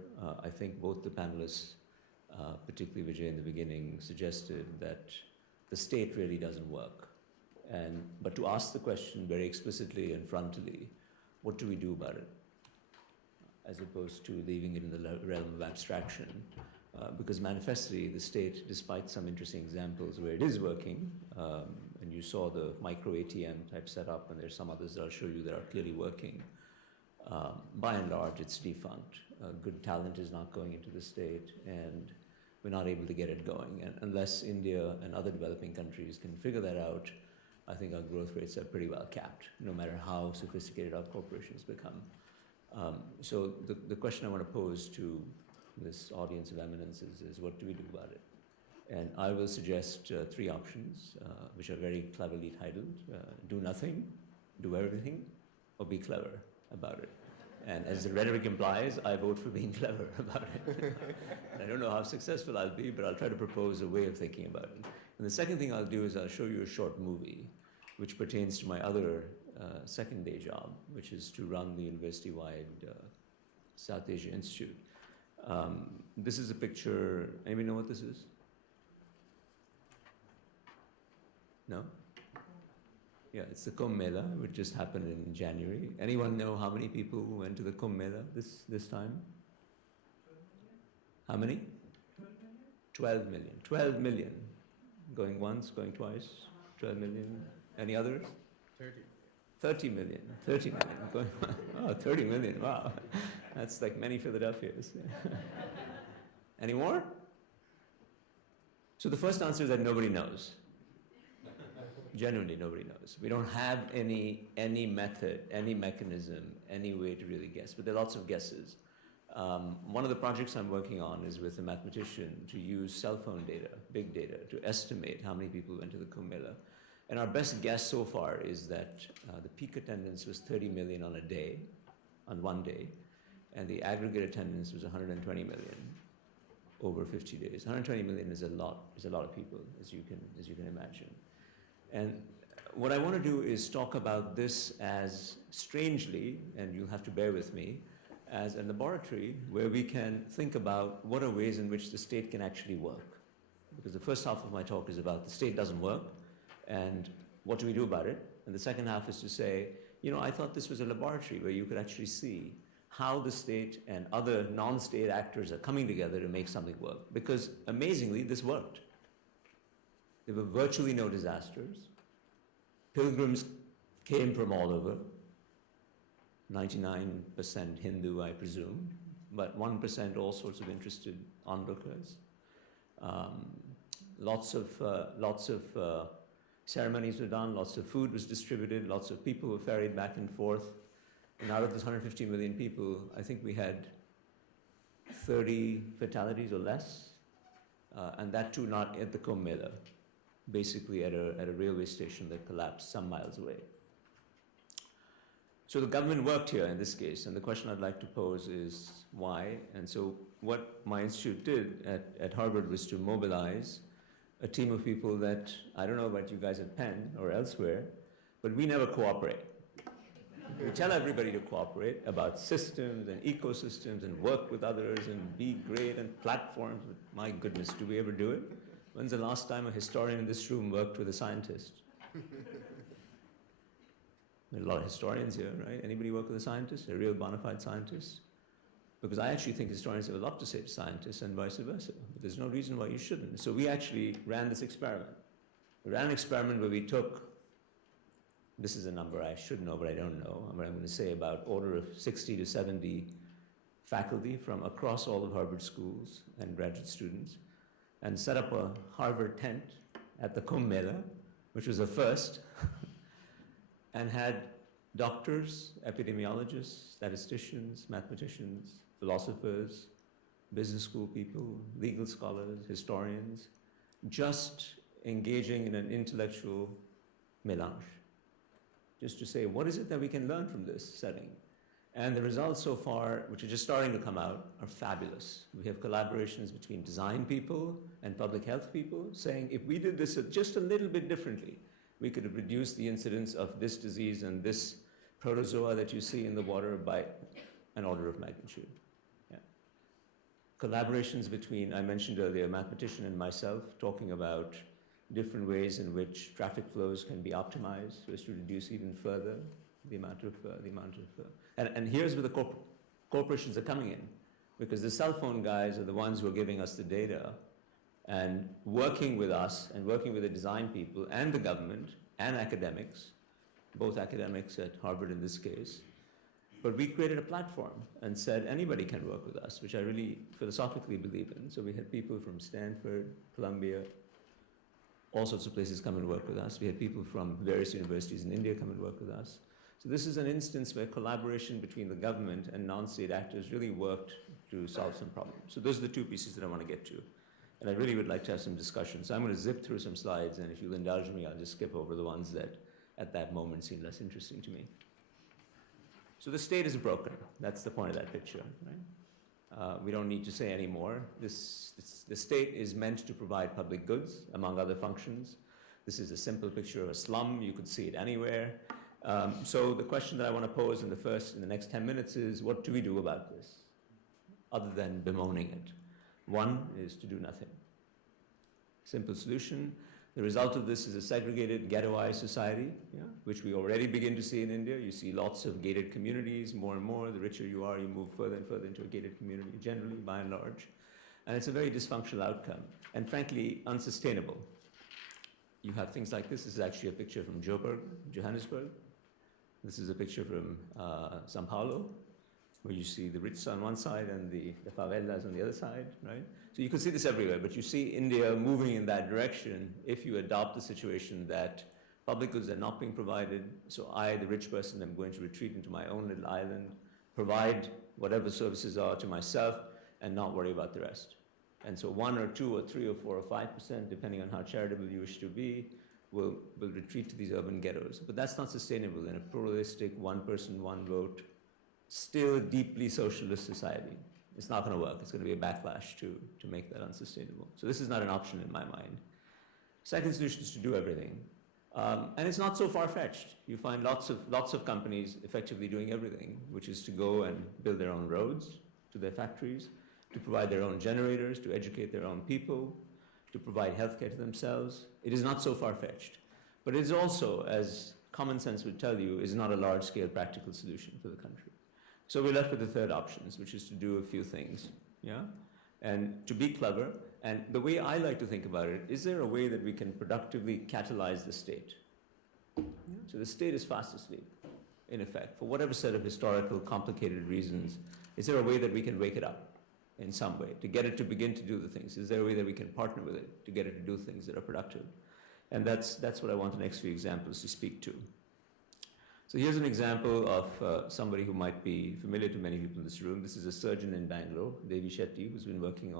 I think both the panelists, particularly Vijay in the beginning, suggested that the state really doesn't work. But to ask the question very explicitly and frontally, what do we do about it? As opposed to leaving it in the realm of abstraction. Because manifestly, the state, despite some interesting examples where it is working, and you saw the micro ATM type setup, and there's some others that I'll show you that are clearly working, by and large, it's defunct. Good talent is not going into the state, and we're not able to get it going. And unless India and other developing countries can figure that out, I think our growth rates are pretty well capped, no matter how sophisticated our corporations become. So the question I want to pose to this audience of eminences is what do we do about it? And I will suggest three options, which are very cleverly titled. Do nothing, do everything, or be clever about it. And as the rhetoric implies, I vote for being clever about it. And I don't know how successful I'll be, but I'll try to propose a way of thinking about it. And the second thing I'll do is I'll show you a short movie, which pertains to my other second day job, which is to run the university-wide South Asia Institute. This is a picture. Anybody know what this is? No? Yeah, it's the Kumbh Mela, which just happened in January. Anyone know how many people went to the Kumbh Mela this time? How many? 12 million. 12 million. Going once, going twice. 12 million. Any others? 30 million. 30 million. Going, oh, 30 million. Wow. That's like many Philadelphias. Any more? So the first answer is that nobody knows. Genuinely, nobody knows. We don't have any method, any mechanism, any way to really guess, but there are lots of guesses. One of the projects I'm working on is with a mathematician to use cell phone data, big data, to estimate how many people went to the Kumbh Mela. And our best guess so far is that the peak attendance was 30 million on one day, and the aggregate attendance was 120 million over 50 days. 120 million is a lot of people, as you can imagine. And what I want to do is talk about this as, strangely, and you'll have to bear with me, as a laboratory where we can think about what are ways in which the state can actually work. Because the first half of my talk is about the state doesn't work, and what do we do about it? And the second half is to say, you know, I thought this was a laboratory where you could actually see how the state and other non-state actors are coming together to make something work. Because amazingly, this worked. There were virtually no disasters. Pilgrims came from all over. 99% Hindu, I presume, but 1% all sorts of interested onlookers. Lots of ceremonies were done, lots of food was distributed, lots of people were ferried back and forth. And out of those 150 million people, I think we had 30 fatalities or less, and that too not at the Kumbh Mela, basically at a railway station that collapsed some miles away. So the government worked here in this case, and the question I'd like to pose is why? And so what my institute did at Harvard was to mobilize a team of people that, I don't know about you guys at Penn or elsewhere, but we never cooperate. We tell everybody to cooperate about systems and ecosystems and work with others and be great and platforms, but my goodness, do we ever do it? When's the last time a historian in this room worked with a scientist? There are a lot of historians here, right? Anybody work with a scientist, a real bona fide scientist? Because I actually think historians have a lot to say to scientists and vice versa. But there's no reason why you shouldn't. So we actually ran this experiment. We ran an experiment where we took, this is a number I should know, but I don't know. I'm going to say about order of 60 to 70 faculty from across all of Harvard schools and graduate students, and set up a Harvard tent at the Kumbh Mela, which was a first, and had doctors, epidemiologists, statisticians, mathematicians, philosophers, business school people, legal scholars, historians, just engaging in an intellectual melange, just to say, what is it that we can learn from this setting? And the results so far, which are just starting to come out, are fabulous. We have collaborations between design people and public health people saying, if we did this just a little bit differently, we could have reduced the incidence of this disease and this protozoa that you see in the water by an order of magnitude. Yeah. Collaborations between, I mentioned earlier, a mathematician and myself, talking about different ways in which traffic flows can be optimized so as to reduce even further the amount of, and here's where the corporations are coming in, because the cell phone guys are the ones who are giving us the data and working with us and working with the design people and the government and academics, both academics at Harvard in this case. But we created a platform and said anybody can work with us, which I really philosophically believe in. So we had people from Stanford, Columbia, all sorts of places come and work with us. We had people from various universities in India come and work with us. So this is an instance where collaboration between the government and non-state actors really worked to solve some problems. So those are the two pieces that I want to get to. And I really would like to have some discussion. So I'm going to zip through some slides, and if you'll indulge me, I'll just skip over the ones that at that moment seemed less interesting to me. So the state is broken. That's the point of that picture, right? We don't need to say any more. The state is meant to provide public goods, among other functions. This is a simple picture of a slum. You could see it anywhere. So the question that I want to pose in the next 10 minutes is, what do we do about this, other than bemoaning it? One is to do nothing. Simple solution. The result of this is a segregated, ghettoized society, which we already begin to see in India. You see lots of gated communities, more and more. The richer you are, you move further and further into a gated community, generally, by and large. And it's a very dysfunctional outcome, and frankly, unsustainable. You have things like this. This is actually a picture from Johannesburg. This is a picture from Sao Paulo. where you see the rich on one side and the favelas on the other side, right? So you can see this everywhere, but you see India moving in that direction if you adopt the situation that public goods are not being provided, so I, the rich person, am going to retreat into my own little island, provide whatever services are to myself, and not worry about the rest. And so 1 or 2 or 3 or 4 or 5%, depending on how charitable you wish to be, will retreat to these urban ghettos. But that's not sustainable in a pluralistic, one person, one vote, still deeply socialist society. It's not going to work. It's going to be a backlash to make that unsustainable. So this is not an option in my mind. Second solution is to do everything. And it's not so far-fetched. You find lots of companies effectively doing everything, which is to go and build their own roads to their factories, to provide their own generators, to educate their own people, to provide healthcare to themselves. It is not so far-fetched. But it is also, as common sense would tell you, is not a large-scale practical solution for the country. So we're left with the third option, which is to do a few things, yeah? And to be clever. And the way I like to think about it, is there a way that we can productively catalyze the state? So the state is fast asleep, in effect, for whatever set of historical, complicated reasons. Is there a way that we can wake it up in some way, to get it to begin to do the things? Is there a way that we can partner with it to get it to do things that are productive? And that's what I want the next few examples to speak to. So here's an example of somebody who might be familiar to many people in this room. This is a surgeon in Bangalore, Devi Shetty, who's been working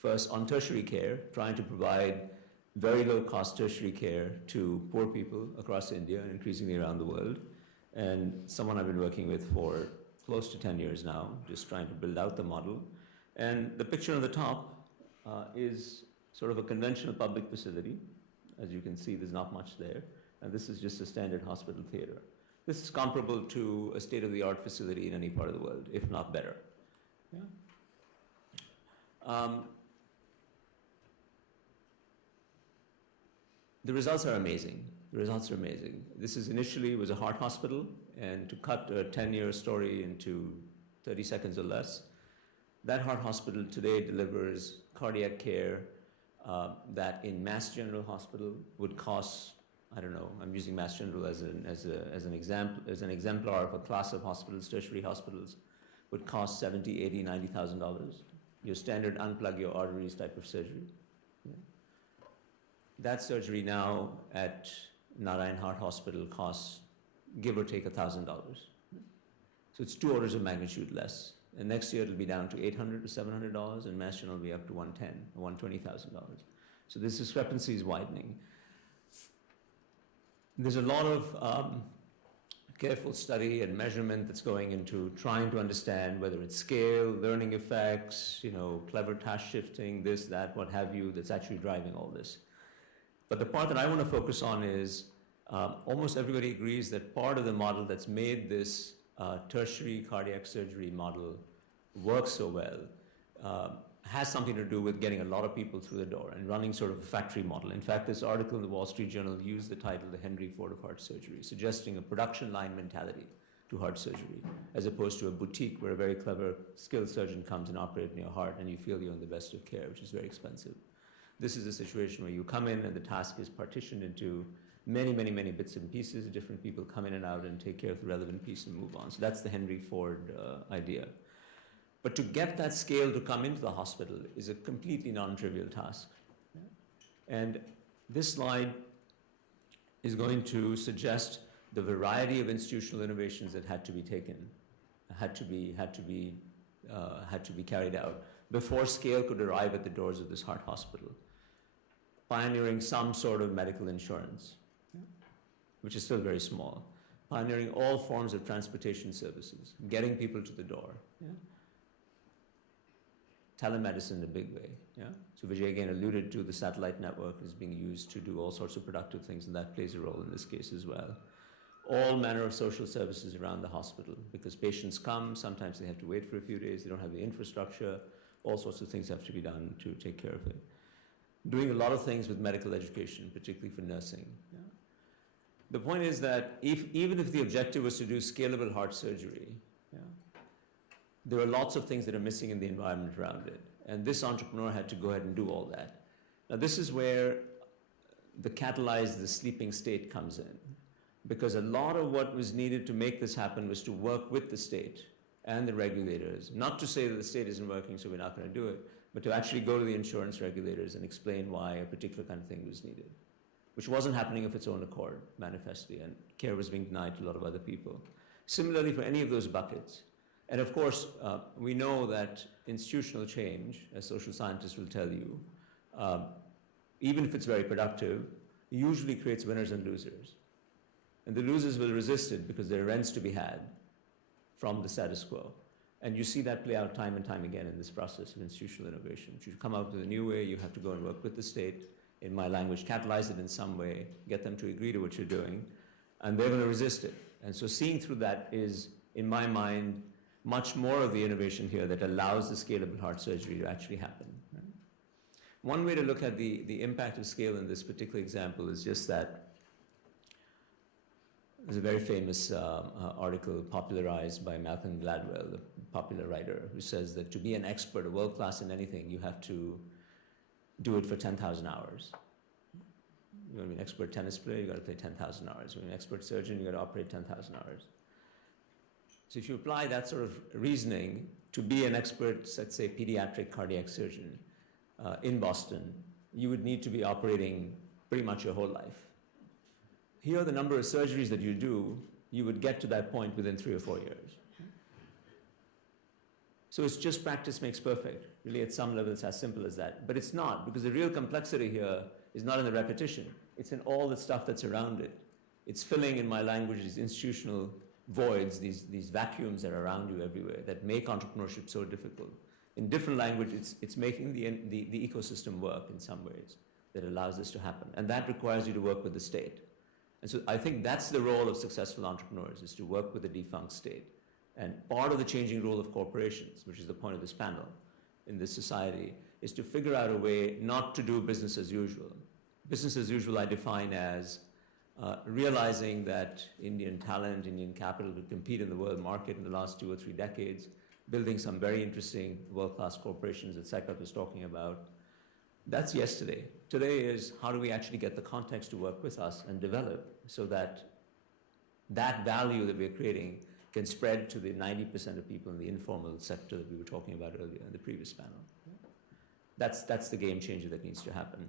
first on tertiary care, trying to provide very low-cost tertiary care to poor people across India and increasingly around the world. And someone I've been working with for close to 10 years now, just trying to build out the model. And the picture on the top is sort of a conventional public facility. As you can see, there's not much there. And this is just a standard hospital theater. This is comparable to a state-of-the-art facility in any part of the world, if not better. Yeah? The results are amazing. The results are amazing. This is initially was a heart hospital, and to cut a 10-year story into 30 seconds or less, that heart hospital today delivers cardiac care that in Mass General Hospital would cost, I don't know, I'm using Mass General as an exemplar of a class of hospitals, tertiary hospitals, would cost $70,000, $80,000, $90,000. Your standard unplug your arteries type of surgery. Yeah. That surgery now at Narayan Heart Hospital costs, give or take, $1,000. So it's 2 orders of magnitude less. And next year it'll be down to $800 to $700, and Mass General will be up to $110,000 or $120,000. So this discrepancy is widening. There's a lot of careful study and measurement that's going into trying to understand whether it's scale, learning effects, clever task shifting, this, that, what have you, that's actually driving all this. But the part that I want to focus on is almost everybody agrees that part of the model that's made this tertiary cardiac surgery model work so well has something to do with getting a lot of people through the door and running sort of a factory model. In fact, this article in the Wall Street Journal used the title, The Henry Ford of Heart Surgery, suggesting a production line mentality to heart surgery, as opposed to a boutique where a very clever, skilled surgeon comes and operates in your heart and you feel you're in the best of care, which is very expensive. This is a situation where you come in and the task is partitioned into many, many, many bits and pieces. Different people come in and out and take care of the relevant piece and move on. So that's the Henry Ford idea. But to get that scale to come into the hospital is a completely non-trivial task. And this slide is going to suggest the variety of institutional innovations that had to be taken, had to be carried out before scale could arrive at the doors of this heart hospital. Pioneering some sort of medical insurance, which is still very small. Pioneering all forms of transportation services, getting people to the door. Yeah? Telemedicine in a big way. Yeah? So Vijay again alluded to the satellite network is being used to do all sorts of productive things, and that plays a role in this case as well. All manner of social services around the hospital, because patients come, sometimes they have to wait for a few days, they don't have the infrastructure, all sorts of things have to be done to take care of it. Doing a lot of things with medical education, particularly for nursing. Yeah? The point is that even if the objective was to do scalable heart surgery, yeah, there are lots of things that are missing in the environment around it. And this entrepreneur had to go ahead and do all that. Now this is where the catalyze the sleeping state comes in. Because a lot of what was needed to make this happen was to work with the state and the regulators, not to say that the state isn't working, so we're not going to do it, but to actually go to the insurance regulators and explain why a particular kind of thing was needed, which wasn't happening of its own accord, manifestly, and care was being denied to a lot of other people. Similarly, for any of those buckets. And of course, we know that institutional change, as social scientists will tell you, even if it's very productive, usually creates winners and losers. And the losers will resist it because there are rents to be had from the status quo. And you see that play out time and time again in this process of institutional innovation. You come out with a new way, you have to go and work with the state, in my language, catalyze it in some way, get them to agree to what you're doing, and they're going to resist it. And so seeing through that is, in my mind, much more of the innovation here that allows the scalable heart surgery to actually happen. Right? One way to look at the impact of scale in this particular example is just that there's a very famous article popularized by Malcolm Gladwell, the popular writer, who says that to be an expert, a world class in anything, you have to do it for 10,000 hours. You want to be an expert tennis player, you got to play 10,000 hours. You want to be an expert surgeon, you got to operate 10,000 hours. So if you apply that sort of reasoning to be an expert, let's say, pediatric cardiac surgeon in Boston, you would need to be operating pretty much your whole life. Here, the number of surgeries that you do, you would get to that point within 3 or 4 years. So it's just practice makes perfect. Really, at some level, it's as simple as that. But it's not, because the real complexity here is not in the repetition. It's in all the stuff that's around it. It's filling, in my language, these institutional voids, these vacuums that are around you everywhere that make entrepreneurship so difficult. In different language, it's making the ecosystem work in some ways that allows this to happen. And that requires you to work with the state. And so I think that's the role of successful entrepreneurs, is to work with the defunct state. And part of the changing role of corporations, which is the point of this panel in this society, is to figure out a way not to do business as usual. Business as usual I define as realizing that Indian talent, Indian capital would compete in the world market in the last 2 or 3 decades, building some very interesting world-class corporations that Saikat was talking about. That's yesterday. Today is how do we actually get the context to work with us and develop so that that value that we're creating can spread to the 90% of people in the informal sector that we were talking about earlier in the previous panel. That's the game changer that needs to happen.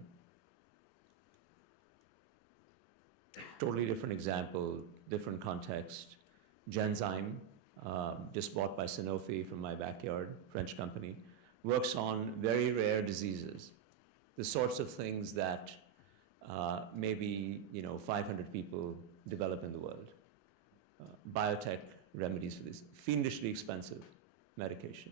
Totally different example, different context. Genzyme, just bought by Sanofi from my backyard, French company, works on very rare diseases, the sorts of things that maybe 500 people develop in the world. Biotech remedies for this, fiendishly expensive medication.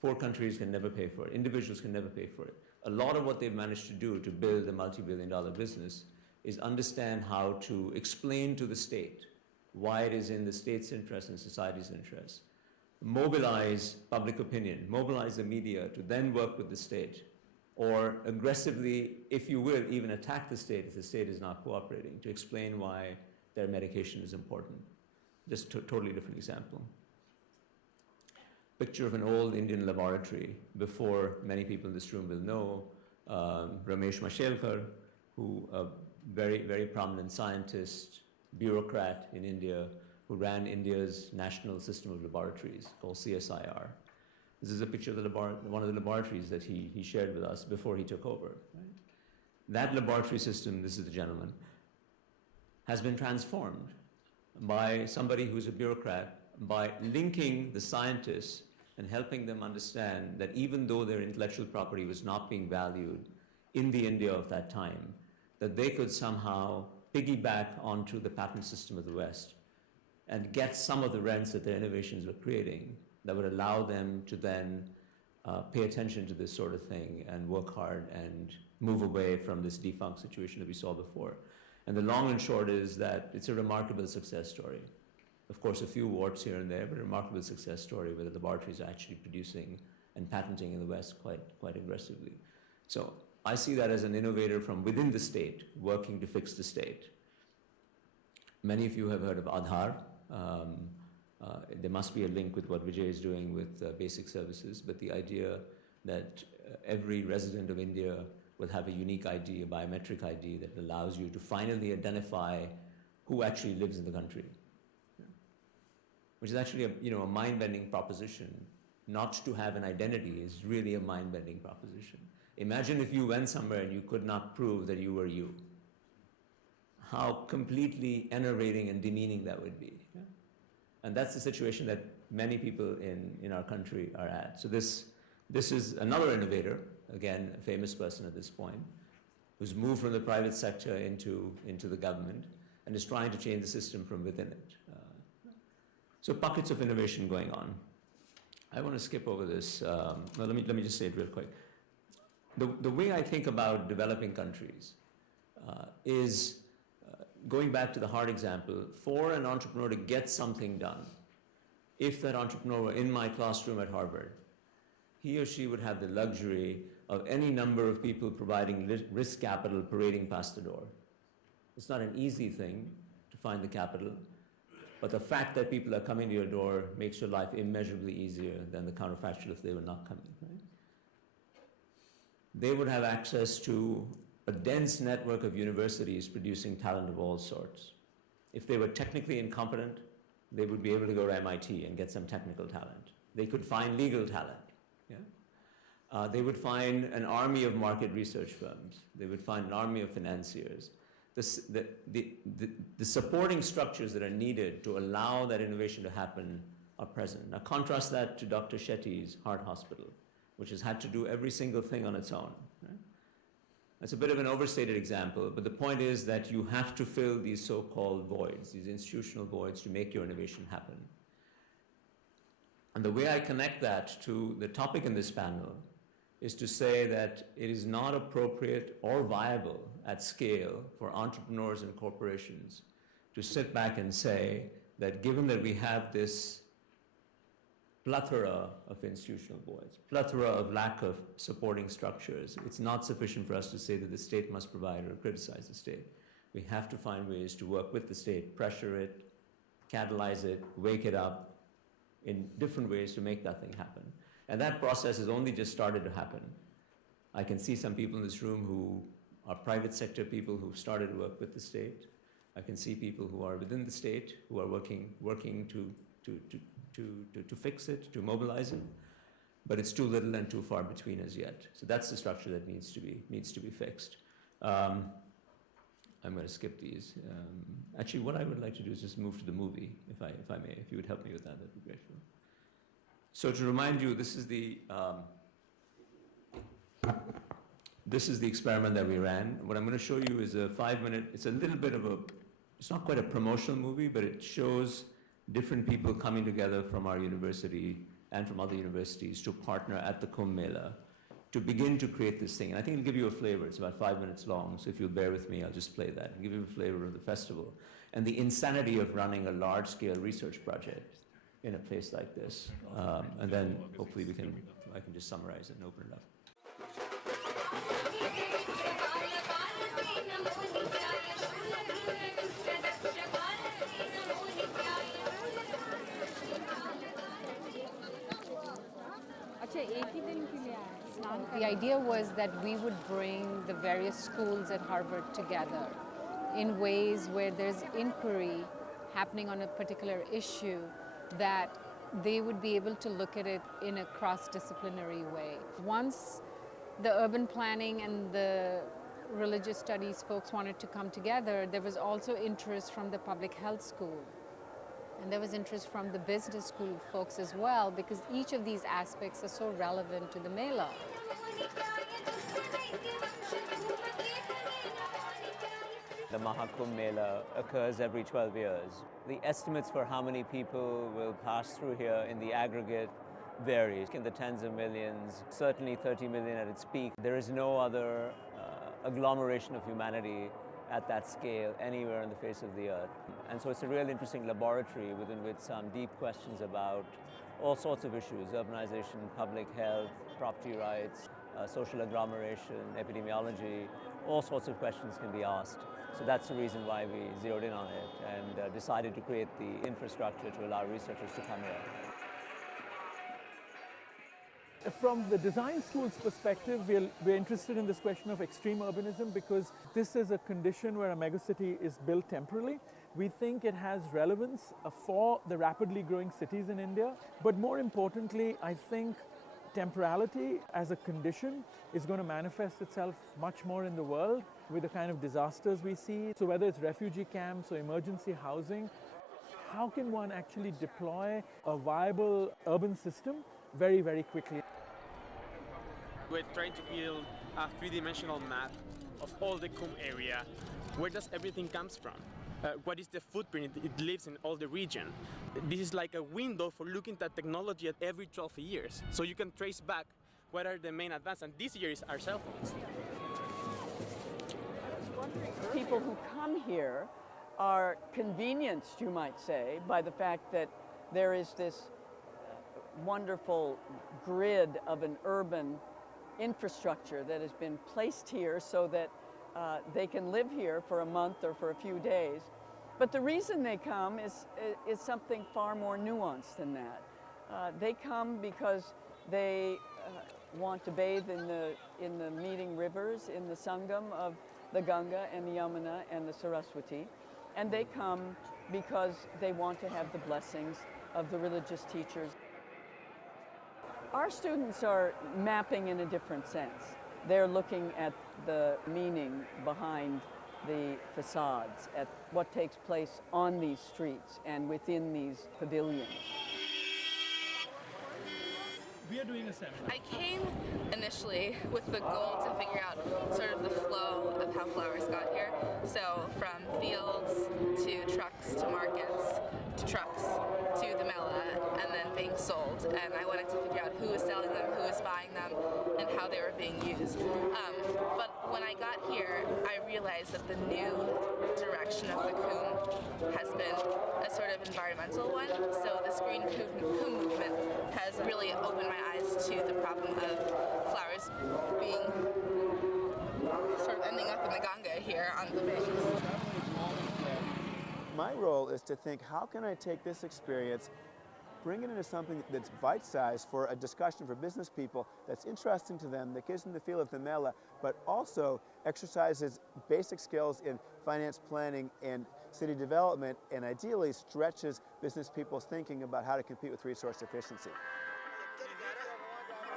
4 countries can never pay for it. Individuals can never pay for it. A lot of what they've managed to do to build a multi-billion-dollar business is understand how to explain to the state why it is in the state's interest and society's interest. Mobilize public opinion, mobilize the media to then work with the state, or aggressively, if you will, even attack the state if the state is not cooperating, to explain why their medication is important. Just a totally different example. Picture of an old Indian laboratory before many people in this room will know, Ramesh Mashelkar, who a very, very prominent scientist, bureaucrat in India, who ran India's national system of laboratories called CSIR. This is a picture of one of the laboratories that he shared with us before he took over. Right? That laboratory system, this is the gentleman, has been transformed by somebody who's a bureaucrat by linking the scientists and helping them understand that even though their intellectual property was not being valued in the India of that time, that they could somehow piggyback onto the patent system of the West and get some of the rents that their innovations were creating that would allow them to then pay attention to this sort of thing and work hard and move away from this defunct situation that we saw before. And the long and short is that it's a remarkable success story. Of course, a few warts here and there, but a remarkable success story where the laboratories are actually producing and patenting in the West quite aggressively. So I see that as an innovator from within the state, working to fix the state. Many of you have heard of Aadhaar. There must be a link with what Vijay is doing with basic services, but the idea that every resident of India will have a unique ID, a biometric ID that allows you to finally identify who actually lives in the country. which is actually a mind-bending proposition. Not to have an identity is really a mind-bending proposition. Imagine if you went somewhere and you could not prove that you were you. How completely enervating and demeaning that would be. Yeah? And that's the situation that many people in our country are at. So this is another innovator, again, a famous person at this point, who's moved from the private sector into the government and is trying to change the system from within it. So pockets of innovation going on. I want to skip over this. Well, let me just say it real quick. The way I think about developing countries is going back to the hard example, for an entrepreneur to get something done, if that entrepreneur were in my classroom at Harvard, he or she would have the luxury of any number of people providing risk capital parading past the door. It's not an easy thing to find the capital, but the fact that people are coming to your door makes your life immeasurably easier than the counterfactual if they were not coming, right? They would have access to a dense network of universities producing talent of all sorts. If they were technically incompetent, they would be able to go to MIT and get some technical talent. They could find legal talent. Yeah? They would find an army of market research firms. They would find an army of financiers. The supporting structures that are needed to allow that innovation to happen are present. Now contrast that to Dr. Shetty's heart hospital, which has had to do every single thing on its own. Right? That's a bit of an overstated example, but the point is that you have to fill these so-called voids, these institutional voids, to make your innovation happen. And the way I connect that to the topic in this panel is to say that it is not appropriate or viable at scale for entrepreneurs and corporations to sit back and say that given that we have this plethora of institutional voids, plethora of lack of supporting structures, it's not sufficient for us to say that the state must provide or criticize the state. We have to find ways to work with the state, pressure it, catalyze it, wake it up in different ways to make that thing happen. And that process has only just started to happen. I can see some people in this room who are private sector people who've started to work with the state. I can see people who are within the state who are working to fix it, to mobilize it, but it's too little and too far between as yet. So that's the structure that needs to be fixed. I'm going to skip these. Actually, what I would like to do is just move to the movie, if I may. If you would help me with that, that'd be grateful. So to remind you, this is the experiment that we ran. What I'm going to show you is a 5-minute. It's a little bit of a. It's not quite a promotional movie, but it shows different people coming together from our university and from other universities to partner at the Kumbh Mela to begin to create this thing. And I think it'll give you a flavor. It's about 5 minutes long, so if you'll bear with me, I'll just play that and give you a flavor of the festival and the insanity of running a large-scale research project in a place like this. And then hopefully I can just summarize it and open it up. The idea was that we would bring the various schools at Harvard together in ways where there's inquiry happening on a particular issue, that they would be able to look at it in a cross-disciplinary way. Once the urban planning and the religious studies folks wanted to come together, there was also interest from the public health school. And there was interest from the business school folks as well, because each of these aspects are so relevant to the Mela. The Mahakumbh Mela occurs every 12 years. The estimates for how many people will pass through here in the aggregate varies, in the tens of millions, certainly 30 million at its peak. There is no other agglomeration of humanity at that scale anywhere on the face of the earth. And so it's a real interesting laboratory within which some deep questions about all sorts of issues: urbanization, public health, property rights, social agglomeration, epidemiology, all sorts of questions can be asked. So that's the reason why we zeroed in on it and decided to create the infrastructure to allow researchers to come here. From the design school's perspective, we're interested in this question of extreme urbanism because this is a condition where a megacity is built temporarily. We think it has relevance for the rapidly growing cities in India. But more importantly, I think temporality as a condition is going to manifest itself much more in the world with the kind of disasters we see. So whether it's refugee camps or emergency housing, how can one actually deploy a viable urban system very, very quickly? We're trying to build a three-dimensional map of all the Kumbh area. Where does everything comes from? What is the footprint it lives in all the region? This is like a window for looking at technology at every 12 years. So you can trace back what are the main advances, and this year is our cell phones. People who come here are convenienced, you might say, by the fact that there is this wonderful grid of an urban infrastructure that has been placed here so that they can live here for a month or for a few days. But the reason they come is something far more nuanced than that. They come because they want to bathe in the meeting rivers, in the Sangam of the Ganga and the Yamuna and the Saraswati. And they come because they want to have the blessings of the religious teachers. Our students are mapping in a different sense. They're looking at the meaning behind the facades, at what takes place on these streets and within these pavilions. We are doing a seminar. I came initially with the goal to figure out sort of the flow of how flowers got here. So from fields to trucks to markets to trucks to the Mela and then being sold. And I wanted to figure out who was selling them, who was buying them, and how they were being used. But when I got here, I realized that the new direction of the Kumbh has been a sort of environmental one. So this Green Kumbh movement has really opened my eyes to the problem of flowers being sort of ending up in the Ganga here on the banks. My role is to think, how can I take this experience, bring it into something that's bite-sized for a discussion for business people that's interesting to them, that gives them the feel of the Mela, but also exercises basic skills in finance planning and city development, and ideally stretches business people's thinking about how to compete with resource efficiency.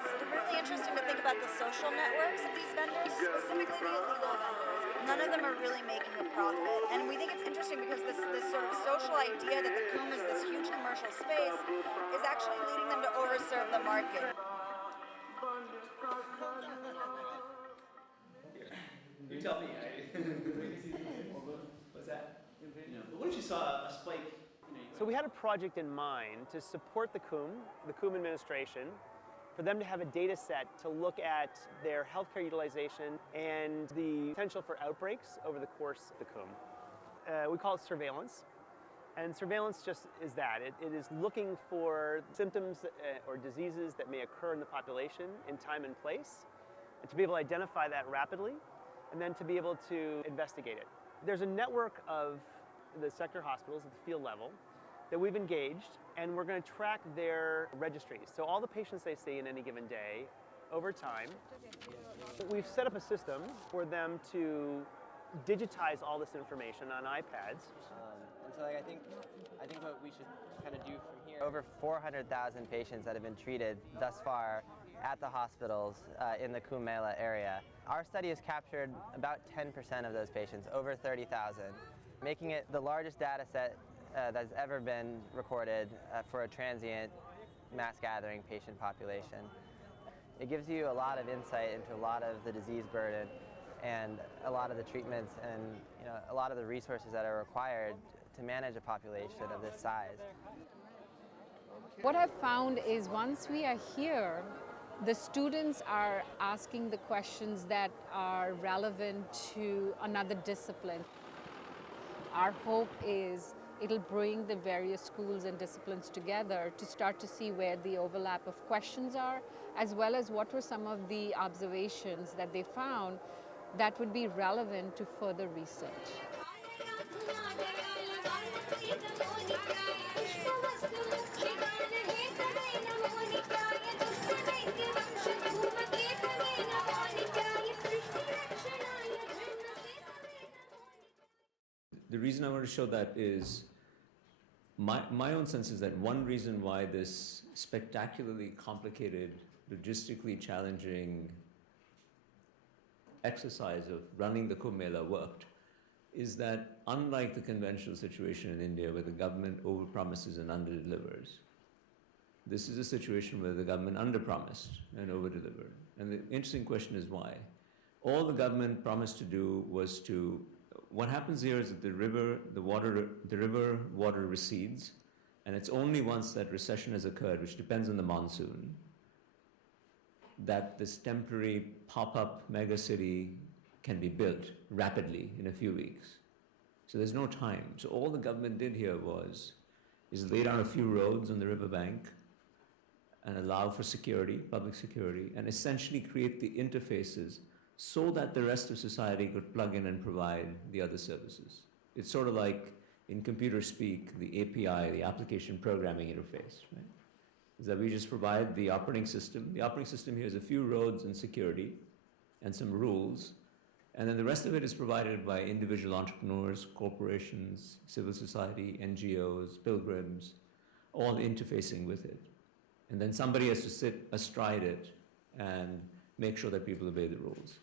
It's really interesting to think about the social networks of these vendors, specifically the illegal vendors. None of them are really making a profit, and we think it's interesting because this sort of social idea that the Kumbh is this huge commercial space is actually leading them to overserve the market. You tell me. What's that? But what if you saw a spike? So we had a project in mind to support the Kumbh administration, for them to have a data set to look at their healthcare utilization and the potential for outbreaks over the course of the Kumbh. We call it surveillance. And surveillance just is that. It is looking for symptoms or diseases that may occur in the population in time and place, and to be able to identify that rapidly, and then to be able to investigate it. There's a network of the sector hospitals at the field level that we've engaged, and we're going to track their registries. So all the patients they see in any given day, over time, we've set up a system for them to digitize all this information on iPads. And so I think what we should kind of do from here, over 400,000 patients that have been treated thus far at the hospitals in the Kumbh Mela area. Our study has captured about 10% of those patients, over 30,000, making it the largest data set that's ever been recorded for a transient mass gathering patient population. It gives you a lot of insight into a lot of the disease burden and a lot of the treatments and a lot of the resources that are required to manage a population of this size. What I've found is once we are here, the students are asking the questions that are relevant to another discipline. Our hope is it'll bring the various schools and disciplines together to start to see where the overlap of questions are, as well as what were some of the observations that they found that would be relevant to further research. the reason I want to show that is my own sense is that one reason why this spectacularly complicated, logistically challenging exercise of running the Kumbh Mela worked is that unlike the conventional situation in India where the government overpromises and underdelivers, this is a situation where the government underpromised and overdelivered. And the interesting question is why. All the government promised to do was to, what happens here is that the river water recedes, and it's only once that recession has occurred, which depends on the monsoon, that this temporary pop-up mega city can be built rapidly in a few weeks. So there's no time. So all the government did here is lay down a few roads on the riverbank and allow for security, public security, and essentially create the interfaces so that the rest of society could plug in and provide the other services. It's sort of like, in computer speak, the API, the application programming interface, right? Is that we just provide the operating system. The operating system here is a few roads and security and some rules, and then the rest of it is provided by individual entrepreneurs, corporations, civil society, NGOs, pilgrims, all interfacing with it. And then somebody has to sit astride it and make sure that people obey the rules.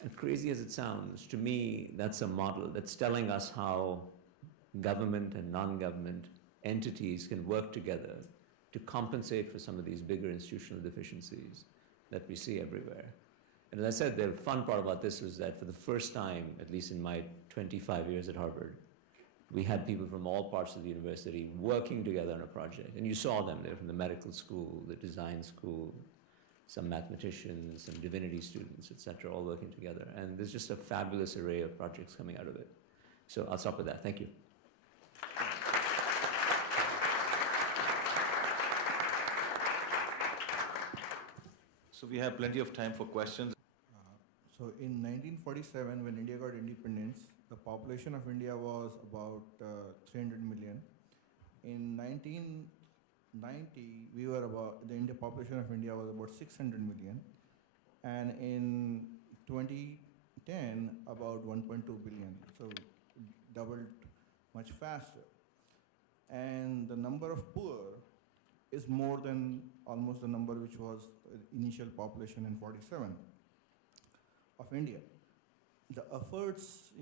And crazy as it sounds, to me, that's a model that's telling us how government and non-government entities can work together to compensate for some of these bigger institutional deficiencies that we see everywhere. And as I said, the fun part about this was that for the first time, at least in my 25 years at Harvard, we had people from all parts of the university working together on a project. And you saw them. They were from the medical school, the design school, some mathematicians, some divinity students, et cetera, all working together. And there's just a fabulous array of projects coming out of it. So I'll stop with that. Thank you. So we have plenty of time for questions. So in 1947, when India got independence, the population of India was about 300 million. In 1990, the India population of India was about 600 million. And in 2010, about 1.2 billion. So doubled much faster. And the number of poor is more than almost the number which was the initial population in 47 of India. The efforts,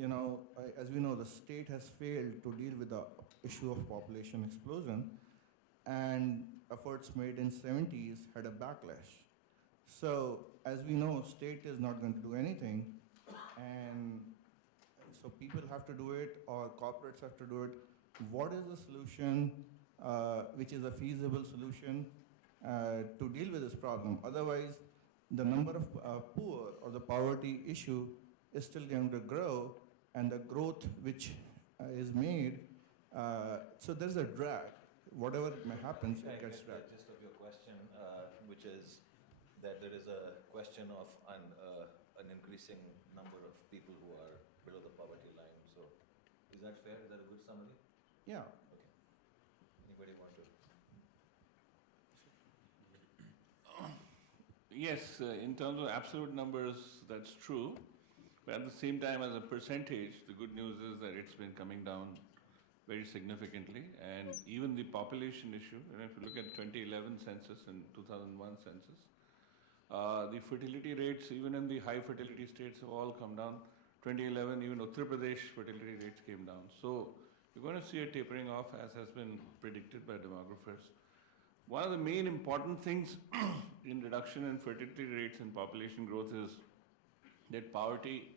as we know, the state has failed to deal with the issue of population explosion, and efforts made in 70s had a backlash. So as we know, state is not going to do anything, and so people have to do it, or corporates have to do it. What is the solution, which is a feasible solution to deal with this problem? Otherwise, the number of poor or the poverty issue is still going to grow, and the growth which is made, so there's a drag. Whatever may happen, it gets dragged. The gist of your question, which is that there is a question of an increasing number of people who are below the poverty line. So is that fair? Is that a good summary? Yeah. Okay. Anybody want to? Yes, in terms of absolute numbers, that's true. But at the same time, as a percentage, the good news is that it's been coming down very significantly. And even the population issue, if you look at 2011 census and 2001 census, the fertility rates, even in the high fertility states, have all come down. 2011, even Uttar Pradesh fertility rates came down. So you're going to see a tapering off, as has been predicted by demographers. One of the main important things in reduction in fertility rates and population growth is that poverty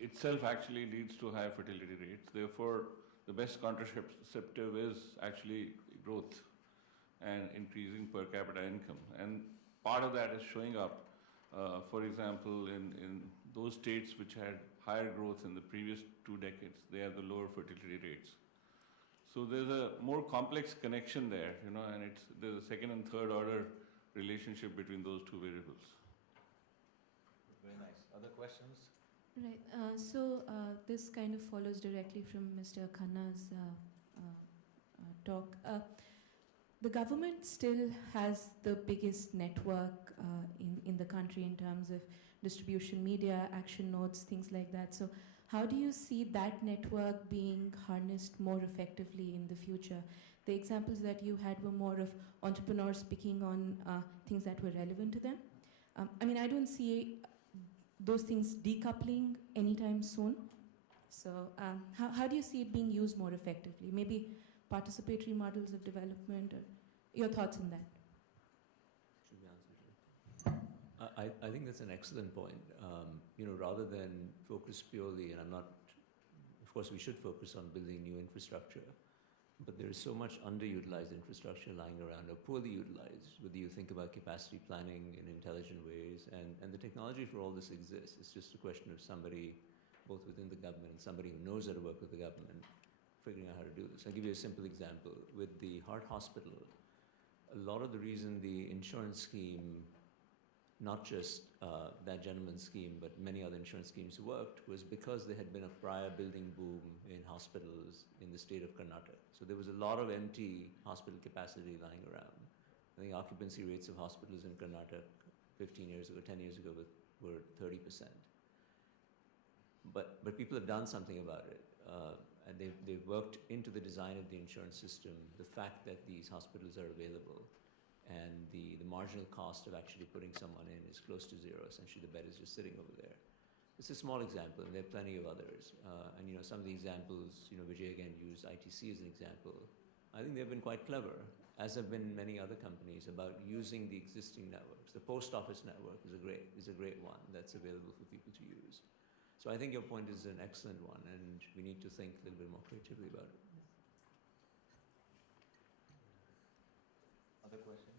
itself actually leads to high fertility rates. Therefore, the best contraceptive is actually growth and increasing per capita income. And part of that is showing up, for example, in those states which had higher growth in the previous 2 decades. They have the lower fertility rates. So there's a more complex connection there, and there's a second and third order relationship between those two variables. Very nice. Other questions? Right. So this kind of follows directly from Mr. Khanna's talk. The government still has the biggest network in the country in terms of distribution, media, action notes, things like that. So How do you see that network being harnessed more effectively in the future? The examples that you had were more of entrepreneurs picking on things that were relevant to them. I mean, I don't see those things decoupling anytime soon. So how do you see it being used more effectively? Maybe participatory models of development, or your thoughts on that? Should we answer it? I think that's an excellent point. Rather than focus purely, and I'm not, of course we should focus on building new infrastructure, but there is so much underutilized infrastructure lying around or poorly utilized, whether you think about capacity planning in intelligent ways, and the technology for all this exists. It's just a question of somebody, both within the government and somebody who knows how to work with the government, figuring out how to do this. I'll give you a simple example. With the heart hospital, a lot of the reason the insurance scheme, not just that gentleman's scheme, but many other insurance schemes worked, was because there had been a prior building boom in hospitals in the state of Karnataka. So there was a lot of empty hospital capacity lying around. I think occupancy rates of hospitals in Karnataka 15 years ago, 10 years ago were 30%. But people have done something about it. And they've worked into the design of the insurance system the fact that these hospitals are available, and the marginal cost of actually putting someone in is close to zero. Essentially, the bed is just sitting over there. It's a small example, and there are plenty of others. And some of the examples, Vijay again used ITC as an example. I think they've been quite clever, as have been many other companies, about using the existing networks. The post office network is a great one that's available for people to use. So I think your point is an excellent one, and we need to think a little bit more creatively about it. Other questions?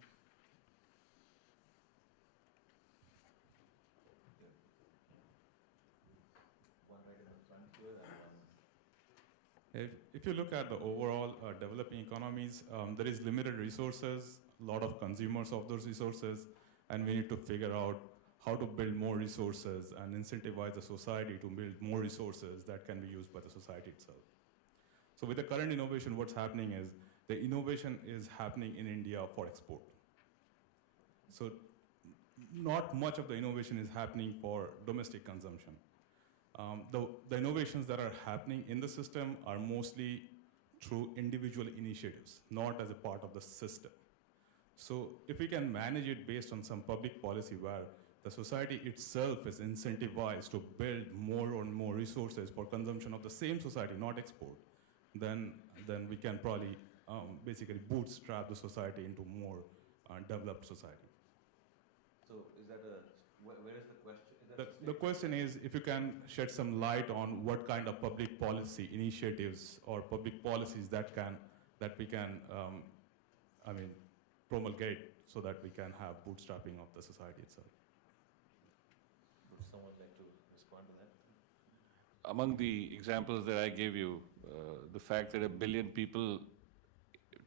One right in the front here and one. If you look at the overall developing economies, there is limited resources, a lot of consumers of those resources, and we need to figure out how to build more resources and incentivize the society to build more resources that can be used by the society itself. So with the current innovation, what's happening is the innovation is happening in India for export. So not much of the innovation is happening for domestic consumption. The innovations that are happening in the system are mostly through individual initiatives, not as a part of the system. So if we can manage it based on some public policy where the society itself is incentivized to build more and more resources for consumption of the same society, not export, then we can probably basically bootstrap the society into more developed society. So is that where is the question? The question is if you can shed some light on what kind of public policy initiatives or public policies that we can promulgate so that we can have bootstrapping of the society itself. Would someone like to respond to that? Among the examples that I gave you, the fact that 1 billion people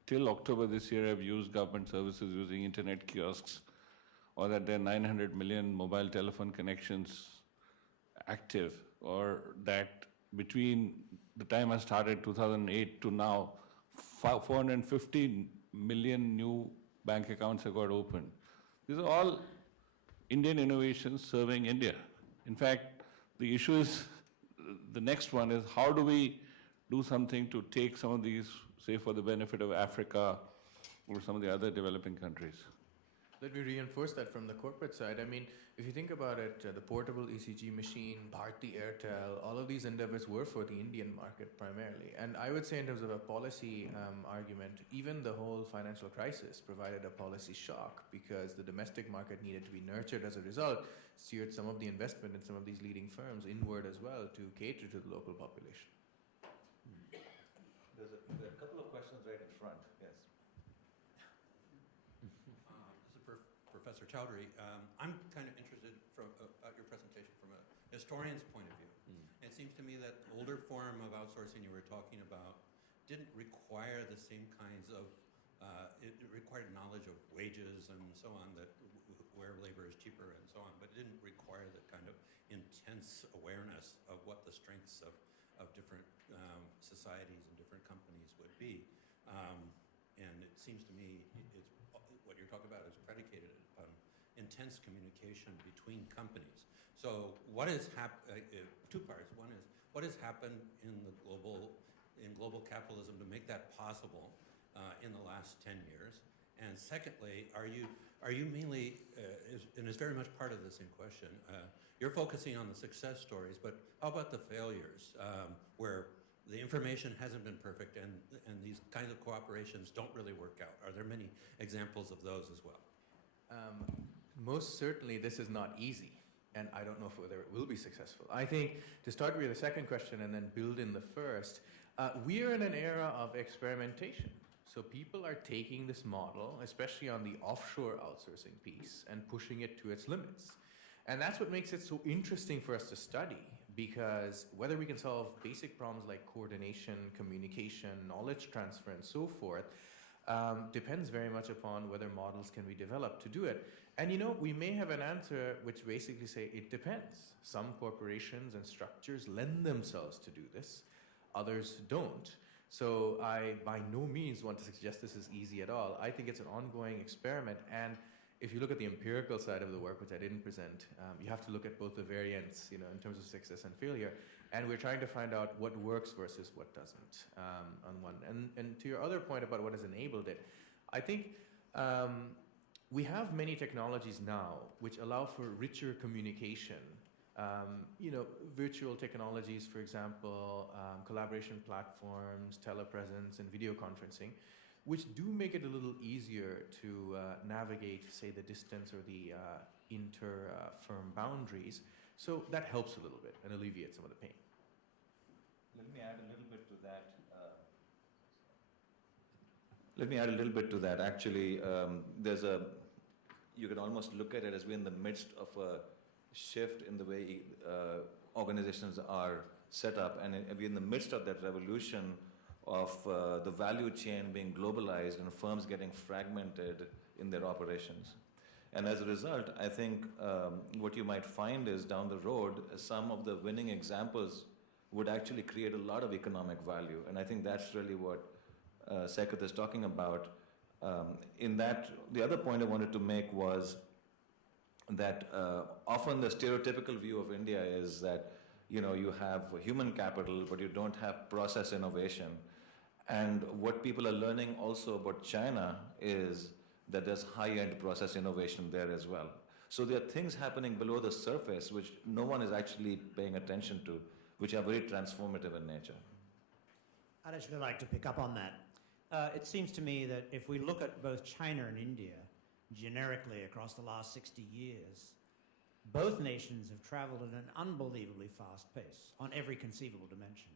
till October this year have used government services using internet kiosks, or that there are 900 million mobile telephone connections active, or that between the time I started 2008 to now, 450 million new bank accounts have got opened. These are all Indian innovations serving India. In fact, the issue is, the next one is how do we do something to take some of these, say for the benefit of Africa or some of the other developing countries? Let me reinforce that from the corporate side. I mean, if you think about it, the portable ECG machine, Bharti Airtel, all of these endeavors were for the Indian market primarily. And I would say in terms of a policy argument, even the whole financial crisis provided a policy shock because the domestic market needed to be nurtured as a result, steered some of the investment in some of these leading firms inward as well to cater to the local population. There's a couple of questions right in front. Yes. Professor Chaudrui, I'm kind of interested about your presentation from a historian's point of view. It seems to me that the older form of outsourcing you were talking about didn't require the same kinds of, it required knowledge of wages and so on, that where labor is cheaper and so on, but it didn't require the kind of intense awareness of what the strengths of different societies and different companies would be. And it seems to me what you're talking about is predicated upon intense communication between companies. So what is two parts. One is, what has happened in global capitalism to make that possible in the last 10 years? And secondly, are you mainly, and it's very much part of this in question, you're focusing on the success stories, but how about the failures where the information hasn't been perfect and these kinds of cooperations don't really work out? Are there many examples of those as well? Most certainly this is not easy, and I don't know whether it will be successful. I think to start with the second question and then build in the first, we are in an era of experimentation. So people are taking this model, especially on the offshore outsourcing piece, and pushing it to its limits. And that's what makes it so interesting for us to study, because whether we can solve basic problems like coordination, communication, knowledge transfer, and so forth, depends very much upon whether models can be developed to do it. And you know, we may have an answer which basically say it depends. Some corporations and structures lend themselves to do this, others don't. So I by no means want to suggest this is easy at all. I think it's an ongoing experiment, and if you look at the empirical side of the work, which I didn't present, you have to look at both the variants, you know, in terms of success and failure, and we're trying to find out what works versus what doesn't on one. And to your other point about what has enabled it, I think we have many technologies now which allow for richer communication. You know, virtual technologies, for example, collaboration platforms, telepresence, and video conferencing, which do make it a little easier to navigate, say, the distance or the inter-firm boundaries. So that helps a little bit and alleviates some of the pain. Let me add a little bit to that. Actually, you can almost look at it as we're in the midst of a shift in the way organizations are set up, and we're in the midst of that revolution of the value chain being globalized and firms getting fragmented in their operations. And as a result, I think what you might find is down the road, some of the winning examples would actually create a lot of economic value. And I think that's really what Saikat is talking about. In that, the other point I wanted to make was that often the stereotypical view of India is that, you know, you have human capital, but you don't have process innovation. And what people are learning also about China is that there's high-end process innovation there as well. So there are things happening below the surface which no one is actually paying attention to, which are very transformative in nature. I'd actually like to pick up on that. It seems to me that if we look at both China and India, generically across the last 60 years, both nations have traveled at an unbelievably fast pace on every conceivable dimension.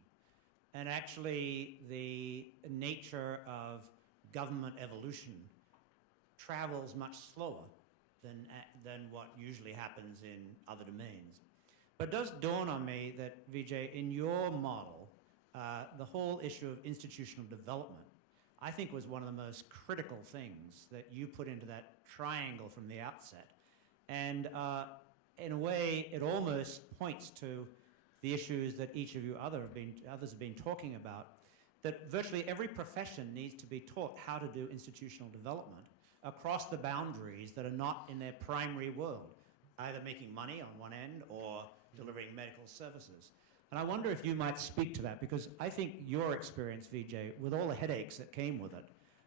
And actually, the nature of government evolution travels much slower than what usually happens in other domains. But it does dawn on me that, Vijay, in your model, the whole issue of institutional development, I think, was one of the most critical things that you put into that triangle from the outset. And in a way, it almost points to the issues that each of you others have been talking about, that virtually every profession needs to be taught how to do institutional development across the boundaries that are not in their primary world, either making money on one end or delivering medical services. And I wonder if you might speak to that, because I think your experience, Vijay, with all the headaches that came with it,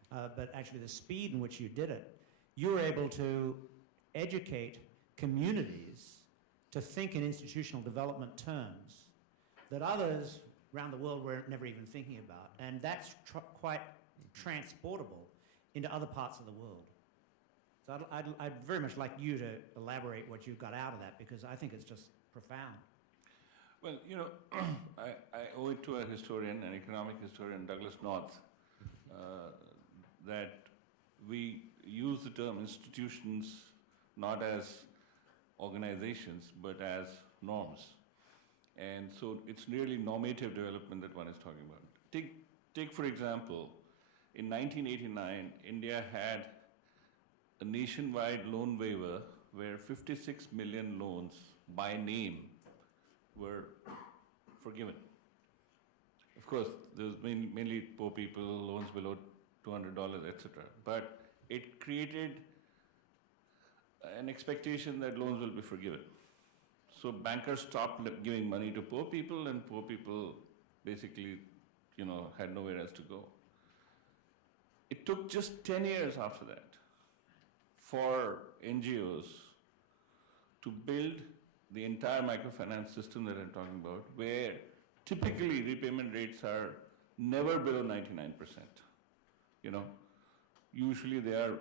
but actually the speed in which you did it, you were able to educate communities to think in institutional development terms that others around the world were never even thinking about. And that's quite transportable into other parts of the world. So I'd very much like you to elaborate what you got out of that, because I think it's just profound. Well, you know, I owe it to a historian, an economic historian, Douglas North, that we use the term institutions not as organizations, but as norms. And so it's really normative development that one is talking about. Take for example, in 1989, India had a nationwide loan waiver where 56 million loans by name were forgiven. Of course, there was mainly poor people, loans below $200, etc. But it created an expectation that loans will be forgiven. So bankers stopped giving money to poor people, and poor people basically, had nowhere else to go. It took just 10 years after that for NGOs to build the entire microfinance system that I'm talking about, where typically repayment rates are never below 99%. Usually they are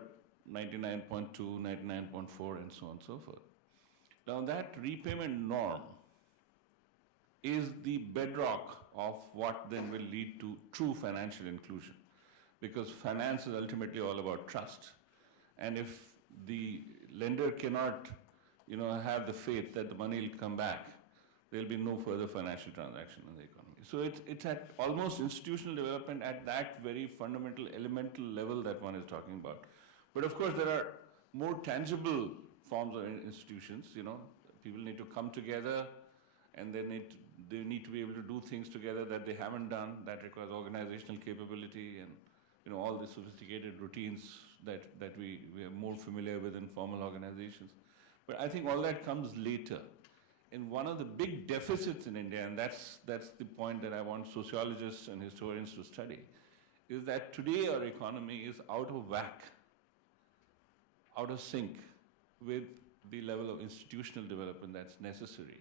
99.2, 99.4, and so on and so forth. Now that repayment norm is the bedrock of what then will lead to true financial inclusion, because finance is ultimately all about trust. And if the lender cannot, have the faith that the money will come back, there'll be no further financial transaction in the economy. So it's at almost institutional development at that very fundamental, elemental level that one is talking about. But of course, there are more tangible forms of institutions. People need to come together, and they need to be able to do things together that they haven't done. That requires organizational capability and all the sophisticated routines that we are more familiar with in formal organizations. But I think all that comes later. And one of the big deficits in India, and that's the point that I want sociologists and historians to study, is that today our economy is out of whack, out of sync with the level of institutional development that's necessary.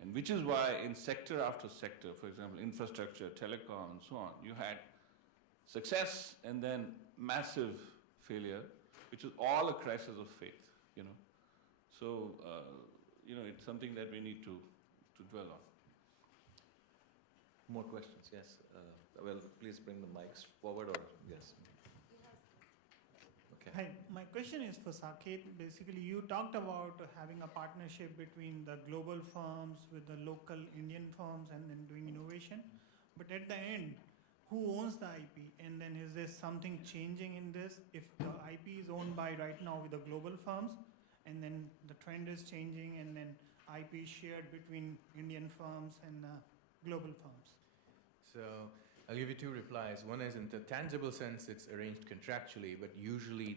And which is why in sector after sector, for example, infrastructure, telecom, and so on, you had success and then massive failure, which is all a crisis of faith, So, it's something that we need to dwell on. More questions, yes. Well, please bring the mics forward, or yes. Okay. Hi, my question is for Saikat. Basically, you talked about having a partnership between the global firms with the local Indian firms and then doing innovation. But at the end, who owns the IP? And then is there something changing in this? If the IP is owned by right now with the global firms, and then the trend is changing, and then IP is shared between Indian firms and global firms. So I'll give you two replies. One is in the tangible sense, it's arranged contractually, but usually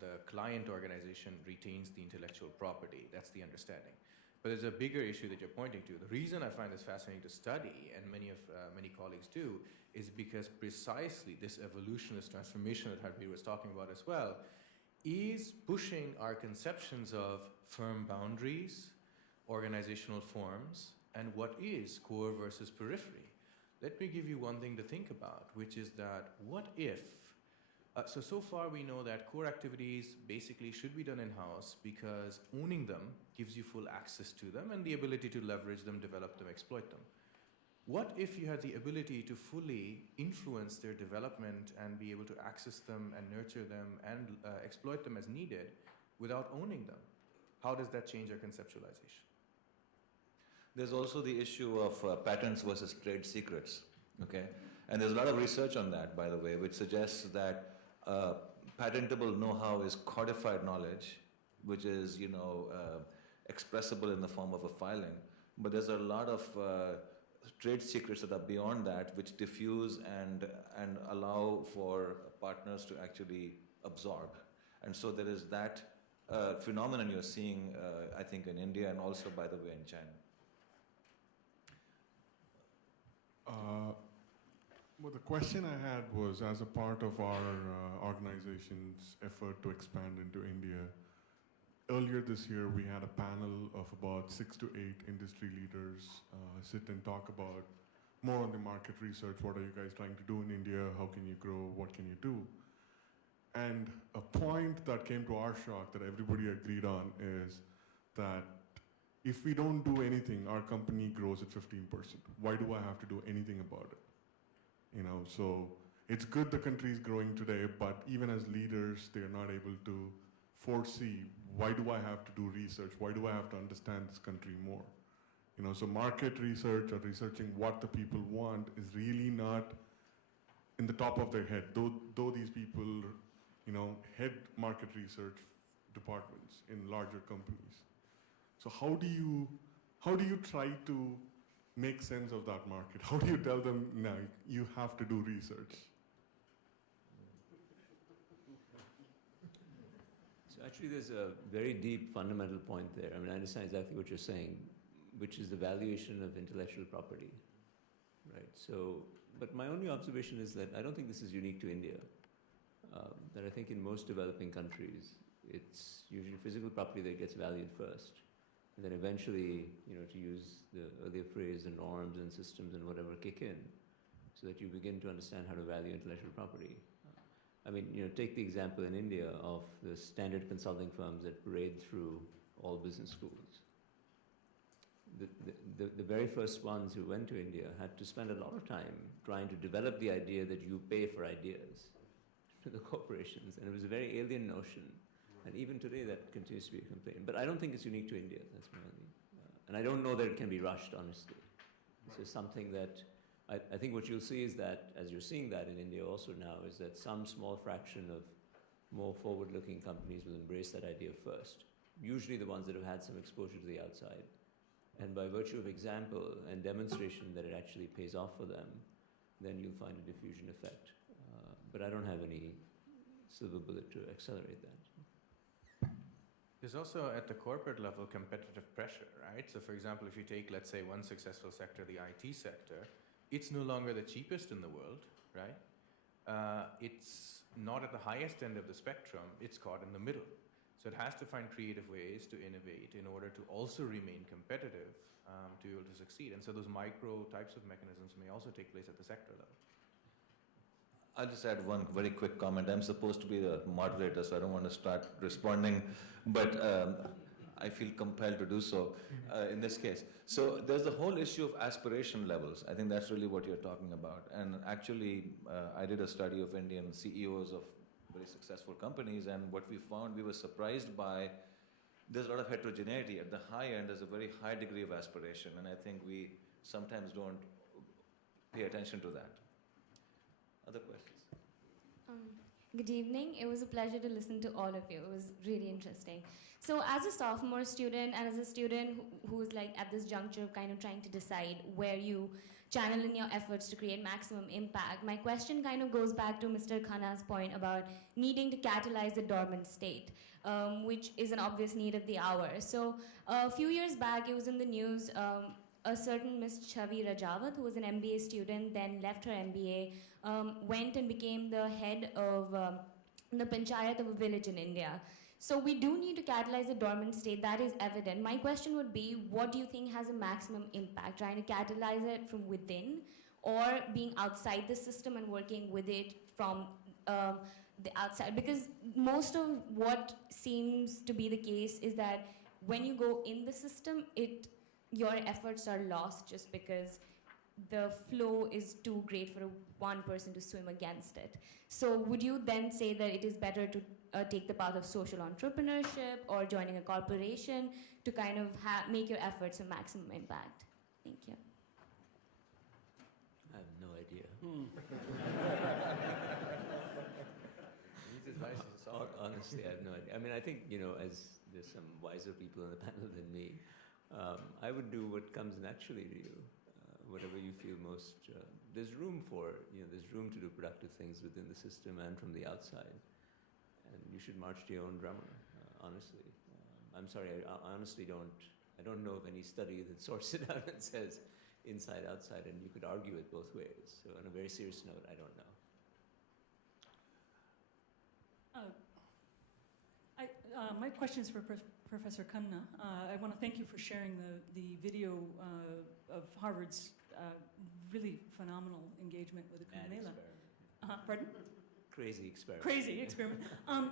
the client organization retains the intellectual property. That's the understanding. But there's a bigger issue that you're pointing to. The reason I find this fascinating to study, and many colleagues do, is because precisely this evolution, this transformation that Harbir was talking about as well, is pushing our conceptions of firm boundaries, organizational forms, and what is core versus periphery. Let me give you one thing to think about, which is that what if, so far we know that core activities basically should be done in-house because owning them gives you full access to them and the ability to leverage them, develop them, exploit them. What if you had the ability to fully influence their development and be able to access them and nurture them and exploit them as needed without owning them? How does that change our conceptualization? There's also the issue of patents versus trade secrets, okay? And there's a lot of research on that, by the way, which suggests that patentable know-how is codified knowledge, which is, expressible in the form of a filing. But there's a lot of trade secrets that are beyond that, which diffuse and allow for partners to actually absorb. And so there is that phenomenon you're seeing, I think, in India and also, by the way, in China. Well, the question I had was, as a part of our organization's effort to expand into India, earlier this year we had a panel of about 6 to 8 industry leaders sit and talk about more on the market research. What are you guys trying to do in India? How can you grow? What can you do? And a point that came to our shock that everybody agreed on is that if we don't do anything, our company grows at 15%. Why do I have to do anything about it? So it's good the country is growing today, but even as leaders, they're not able to foresee, why do I have to do research? Why do I have to understand this country more? So market research or researching what the people want is really not in the top of their head, though these people, head market research departments in larger companies. So how do you try to make sense of that market? How do you tell them, no, you have to do research? So Actually, there's a very deep fundamental point there. I mean, I understand exactly what you're saying, which is the valuation of intellectual property, right? So, but my only observation is that I don't think this is unique to India. That I think in most developing countries, it's usually physical property that gets valued first. And then eventually, to use the earlier phrase, the norms and systems and whatever kick in, so that you begin to understand how to value intellectual property. I mean, take the example in India of the standard consulting firms that parade through all business schools. The very first ones who went to India had to spend a lot of time trying to develop the idea that you pay for ideas to the corporations, and it was a very alien notion. And even today, that continues to be a complaint. But I don't think it's unique to India. That's my only. And I don't know that it can be rushed, honestly. It's just something that I think what you'll see is that, as you're seeing that in India also now, is that some small fraction of more forward-looking companies will embrace that idea first. Usually the ones that have had some exposure to the outside. And by virtue of example and demonstration that it actually pays off for them, then you'll find a diffusion effect. But I don't have any silver bullet to accelerate that. There's also, at the corporate level, competitive pressure, right? So for example, if you take, let's say, one successful sector, the IT sector, it's no longer the cheapest in the world, right? It's not at the highest end of the spectrum, it's caught in the middle. So it has to find creative ways to innovate in order to also remain competitive to be able to succeed. And so those micro types of mechanisms may also take place at the sector level. I'll just add one very quick comment. I'm supposed to be the moderator, so I don't want to start responding, but I feel compelled to do so in this case. So there's the whole issue of aspiration levels. I think that's really what you're talking about. And actually, I did a study of Indian CEOs of very successful companies, and what we found, we were surprised by, there's a lot of heterogeneity. At the high end, there's a very high degree of aspiration, and I think we sometimes don't pay attention to that. Other questions? Good evening. It was a pleasure to listen to all of you. It was really interesting. So as a sophomore student and as a student who's like at this juncture kind of trying to decide where you channel in your efforts to create maximum impact, my question kind of goes back to Mr. Khanna's point about needing to catalyze the dormant state, which is an obvious need of the hour. So a few years back, it was in the news, a certain Miss Chavi Rajawat, who was an MBA student, then left her MBA, went and became the head of the panchayat of a village in India. So we do need to catalyze the dormant state, that is evident. My question would be, what do you think has a maximum impact? Trying to catalyze it from within, or being outside the system and working with it from the outside? Because most of what seems to be the case is that when you go in the system, your efforts are lost just because the flow is too great for one person to swim against it. So would you then say that it is better to take the path of social entrepreneurship or joining a corporation to kind of make your efforts a maximum impact? Thank you. I have no idea. Honestly, I have no idea. I mean, I think, as there's some wiser people on the panel than me, I would do what comes naturally to you, whatever you feel most. There's room for, there's room to do productive things within the system and from the outside. And you should march to your own drummer, honestly. I'm sorry, I honestly I don't know of any study that sorts it out and says inside, outside, and you could argue it both ways. So on a very serious note, I don't know. My question is for Professor Khanna. I want to thank you for sharing the video of Harvard's really phenomenal engagement with the Kumbh Mela. Pardon? Crazy experiment. Crazy experiment.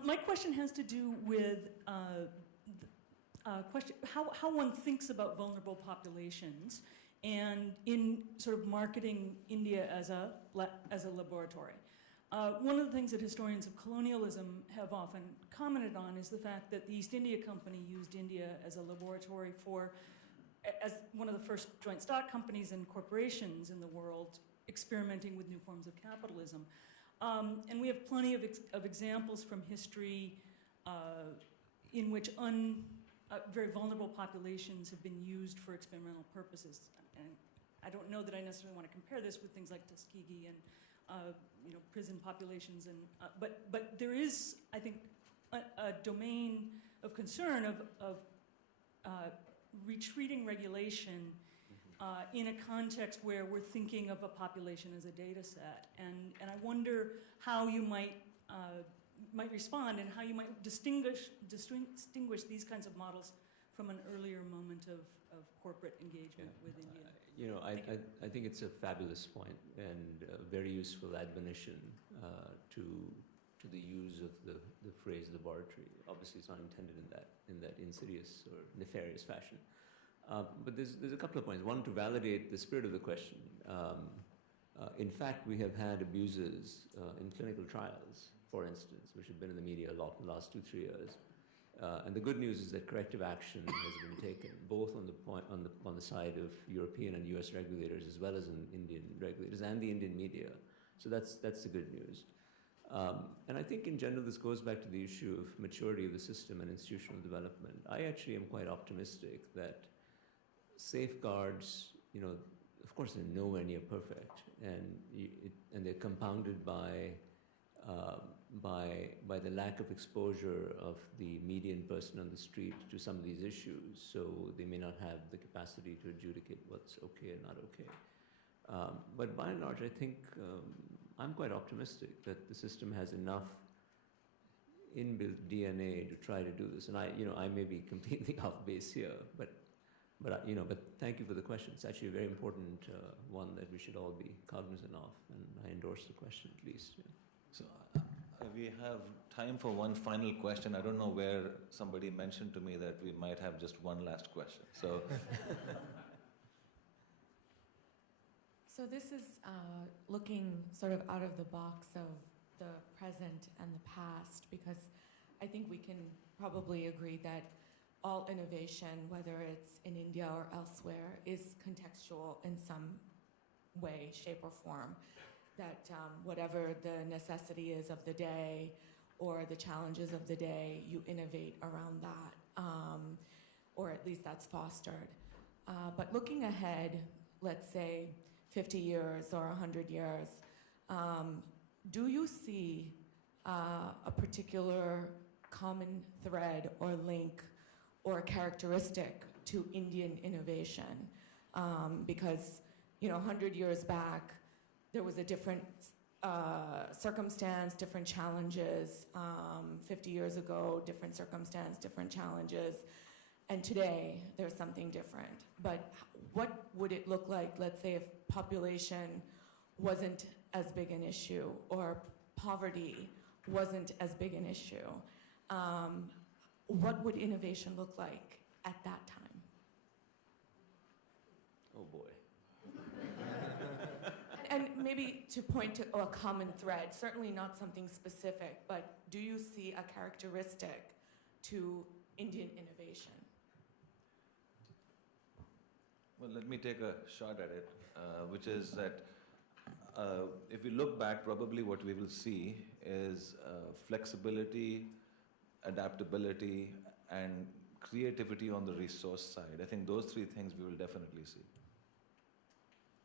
My question has to do with how one thinks about vulnerable populations and in sort of marketing India as a laboratory. One of the things that historians of colonialism have often commented on is the fact that the East India Company used India as a laboratory as one of the first joint stock companies and corporations in the world experimenting with new forms of capitalism. And we have plenty of examples from history in which very vulnerable populations have been used for experimental purposes. And I don't know that I necessarily want to compare this with things like Tuskegee and prison populations, but there is, I think, a domain of concern of retreating regulation in a context where we're thinking of a population as a data set. And I wonder how you might respond and how you might distinguish these kinds of models from an earlier moment of corporate engagement with India. You know, I think it's a fabulous point and a very useful admonition to the use of the phrase laboratory. Obviously, it's not intended in that insidious or nefarious fashion. But there's a couple of points. One, to validate the spirit of the question. In fact, we have had abuses in clinical trials, for instance, which have been in the media a lot in the last 2-3 years. And the good news is that corrective action has been taken, both on the side of European and US regulators, as well as in Indian regulators and the Indian media. So that's the good news. And I think in general, this goes back to the issue of maturity of the system and institutional development. I actually am quite optimistic that safeguards, you know, of course they're nowhere near perfect, and they're compounded by the lack of exposure of the median person on the street to some of these issues, so they may not have the capacity to adjudicate what's okay and not okay. But by and large, I think I'm quite optimistic that the system has enough inbuilt DNA to try to do this. And I may be completely off base here, but thank you for the question. It's actually a very important one that we should all be cognizant of, and I endorse the question at least. Yeah. So we have time for one final question. I don't know where somebody mentioned to me that we might have just one last question. So. So this is looking sort of out of the box of the present and the past, because I think we can probably agree that all innovation, whether it's in India or elsewhere, is contextual in some way, shape, or form. That whatever the necessity is of the day or the challenges of the day, you innovate around that, or at least that's fostered. But looking ahead, let's say 50 years or 100 years, do you see a particular common thread or link or characteristic to Indian innovation? Because 100 years back, there was a different circumstance, different challenges. 50 years ago, different circumstance, different challenges. And today, there's something different. But what would it look like, let's say, if population wasn't as big an issue, or poverty wasn't as big an issue? What would innovation look like at that time? Oh boy. And maybe to point to a common thread, certainly not something specific, but do you see a characteristic to Indian innovation? Well, let me take a shot at it, which is that if we look back, probably what we will see is flexibility, adaptability, and creativity on the resource side. I think those three things we will definitely see.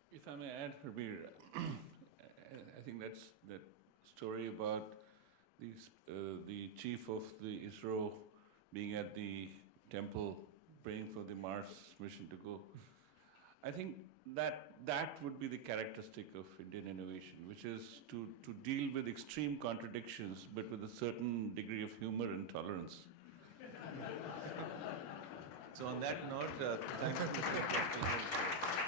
If I may add, Harbir, I think that story about the chief of the ISRO being at the temple praying for the Mars mission to go. I think that would be the characteristic of Indian innovation, which is to deal with extreme contradictions, but with a certain degree of humor and tolerance. So on that note, thank you for your question.